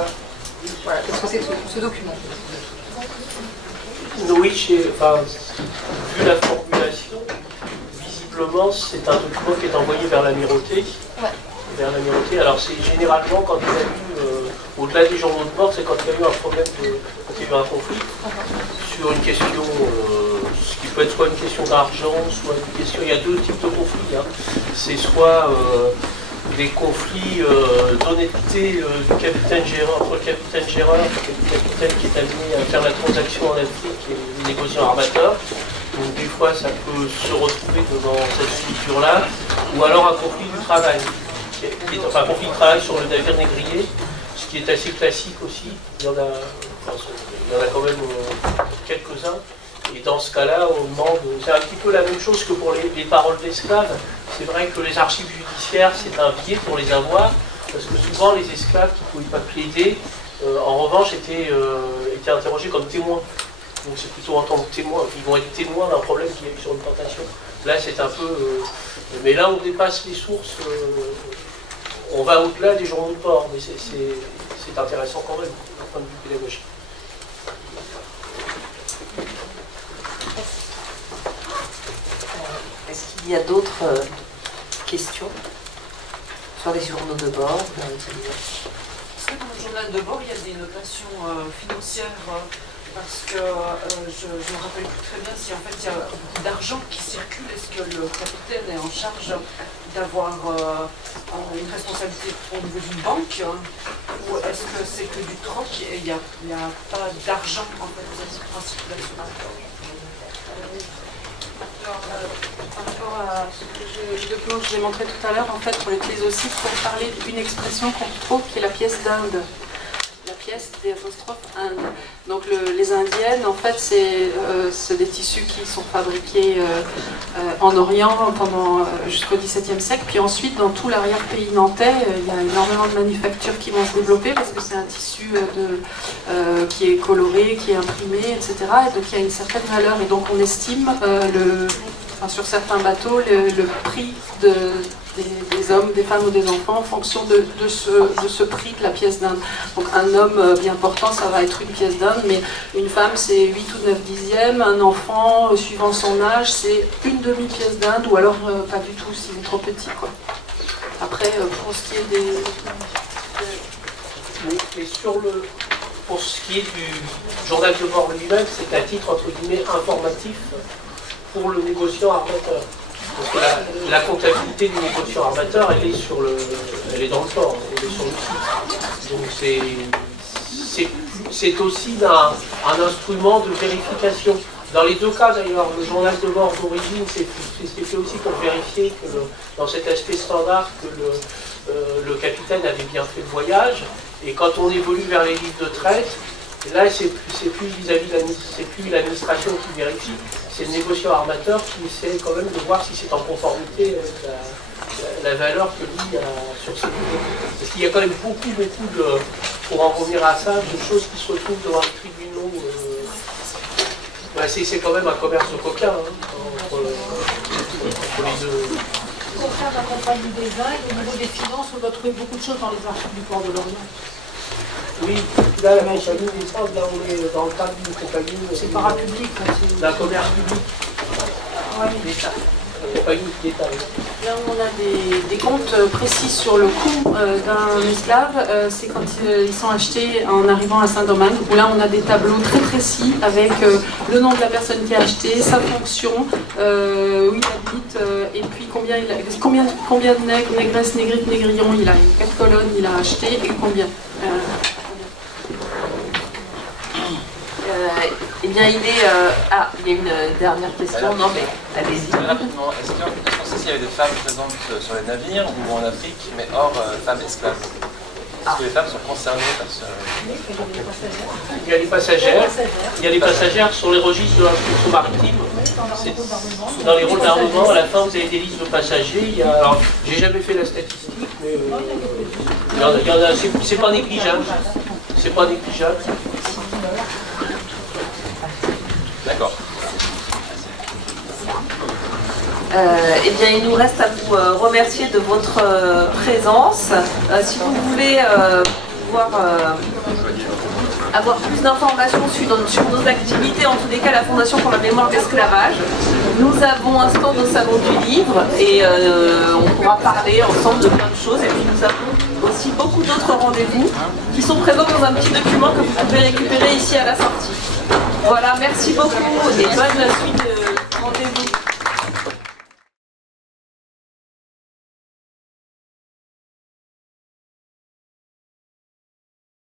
Voilà, qu'est-ce que c'est que ce document? Oui, vu la formulation, visiblement c'est un document qui est envoyé vers l'amirauté. Ouais. Vers l'amirauté. Alors c'est généralement quand il y a eu, au-delà des journaux de bord, c'est quand il y a eu un problème, quand il y a eu un conflit sur une question, ce qui peut être soit une question d'argent, soit une question, il y a deux types de conflits. Hein. C'est soit des conflits d'honnêteté du capitaine Gérard, entre le capitaine Gérard et le capitaine qui est amené à faire la transaction en Afrique et les négociants armateurs. Donc des fois ça peut se retrouver dans cette structure-là, ou alors un conflit du travail, enfin un conflit de travail sur le navire négrier, ce qui est assez classique aussi. Il y en a quand même quelques-uns. Et dans ce cas-là, on demande, c'est un petit peu la même chose que pour les paroles d'esclaves. C'est vrai que les archives judiciaires, c'est un biais pour les avoir, parce que souvent les esclaves qui ne pouvaient pas plaider, en revanche, étaient interrogés comme témoins. Donc c'est plutôt en tant que témoins. Ils vont être témoins d'un problème qu'il y a eu sur une plantation. Là, c'est un peu... mais là, on dépasse les sources. On va au-delà des journaux de bord, mais c'est intéressant quand même, d'un point de vue pédagogique. Est-ce qu'il y a d'autres questions sur les journaux de bord? Est-ce que dans le journal de bord, il y a des notations financières parce que je ne me rappelle plus très bien si en fait il y a beaucoup d'argent qui circule. Est-ce que le capitaine est en charge d'avoir une responsabilité au niveau d'une banque ou est-ce que c'est que du troc et il n'y a pas d'argent en fait en circulation? Par rapport à le document que je vous ai montré tout à l'heure, en fait, on l'utilise aussi pour parler d'une expression qu'on trouve qui est la pièce d'Inde. La pièce des apostrophes Inde. Donc les indiennes, en fait, c'est des tissus qui sont fabriqués en Orient jusqu'au XVIIe siècle. Puis ensuite, dans tout l'arrière-pays nantais, il y a énormément de manufactures qui vont se développer parce que c'est un tissu qui est coloré, qui est imprimé, etc. Et donc il y a une certaine valeur. Et donc on estime sur certains bateaux le prix des hommes, des femmes ou des enfants en fonction de ce prix de la pièce d'Inde. Donc un homme bien portant, ça va être une pièce d'Inde, mais une femme c'est 8 ou 9 dixièmes, un enfant, suivant son âge, c'est une demi-pièce d'Inde, ou alors pas du tout s'il est trop petit, quoi. Après, pour ce qui est des... Oui, mais pour ce qui est du journal de bord lui-même, c'est à titre entre guillemets informatif pour le négociant armateur. Parce que la comptabilité du négociant armateur, elle est dans le port, elle est sur le site. Donc c'est aussi un instrument de vérification. Dans les deux cas, d'ailleurs, le journal de bord d'origine, c'était fait aussi pour vérifier que dans cet aspect standard, que le capitaine avait bien fait le voyage. Et quand on évolue vers les livres de traite, là, c'est plus vis-à-vis c'est plus l'administration qui vérifie, c'est le négociant armateur qui essaie quand même de voir si c'est en conformité avec la valeur que lui a sur ses livres. Parce qu'il y a quand même beaucoup de, pour en revenir à ça, de choses qui se retrouvent devant les tribunaux. C'est quand même un commerce de coquins entre les deux. Au sein d'un compagnie des Indes, au niveau des finances, on doit trouver beaucoup de choses dans les archives du port de Lorient. Oui, là, la compagnie des Indes, là, on est dans le cadre d'une compagnie. C'est parapublic. D'un commerce public. Oui, l'État. La compagnie d'État. Là où on a des comptes précis sur le coût d'un esclave, c'est quand ils sont achetés en arrivant à Saint-Domingue, où là on a des tableaux très précis avec le nom de la personne qui a acheté, sa fonction, où il habite, et puis combien de nègres, négresses, négrites, négrillons il a. Il y a 4 colonnes, il a acheté, et combien Eh bien, il y a une dernière question. Non, mais allez-y. Rapidement, est-ce que s'il y avait des femmes présentes sur les navires ou en Afrique, mais hors femmes esclaves? Est-ce que les femmes sont concernées par ce... Il y a les passagères. Il y a les passagères sur les registres de l'instruction maritime. Dans les rôles d'armement, à la fin, vous avez des listes de passagers. Alors, j'ai jamais fait la statistique, mais il y en a. C'est pas négligeable. C'est pas négligeable. D'accord. Eh bien, il nous reste à vous remercier de votre présence. Si vous voulez avoir plus d'informations sur nos activités, en tous les cas la Fondation pour la mémoire d'esclavage, nous avons un stand au Salon du Livre et on pourra parler ensemble de plein de choses. Et puis nous avons aussi beaucoup d'autres rendez-vous qui sont présents dans un petit document que vous pouvez récupérer ici à la sortie. Voilà, merci beaucoup et bonne suite de rendez-vous.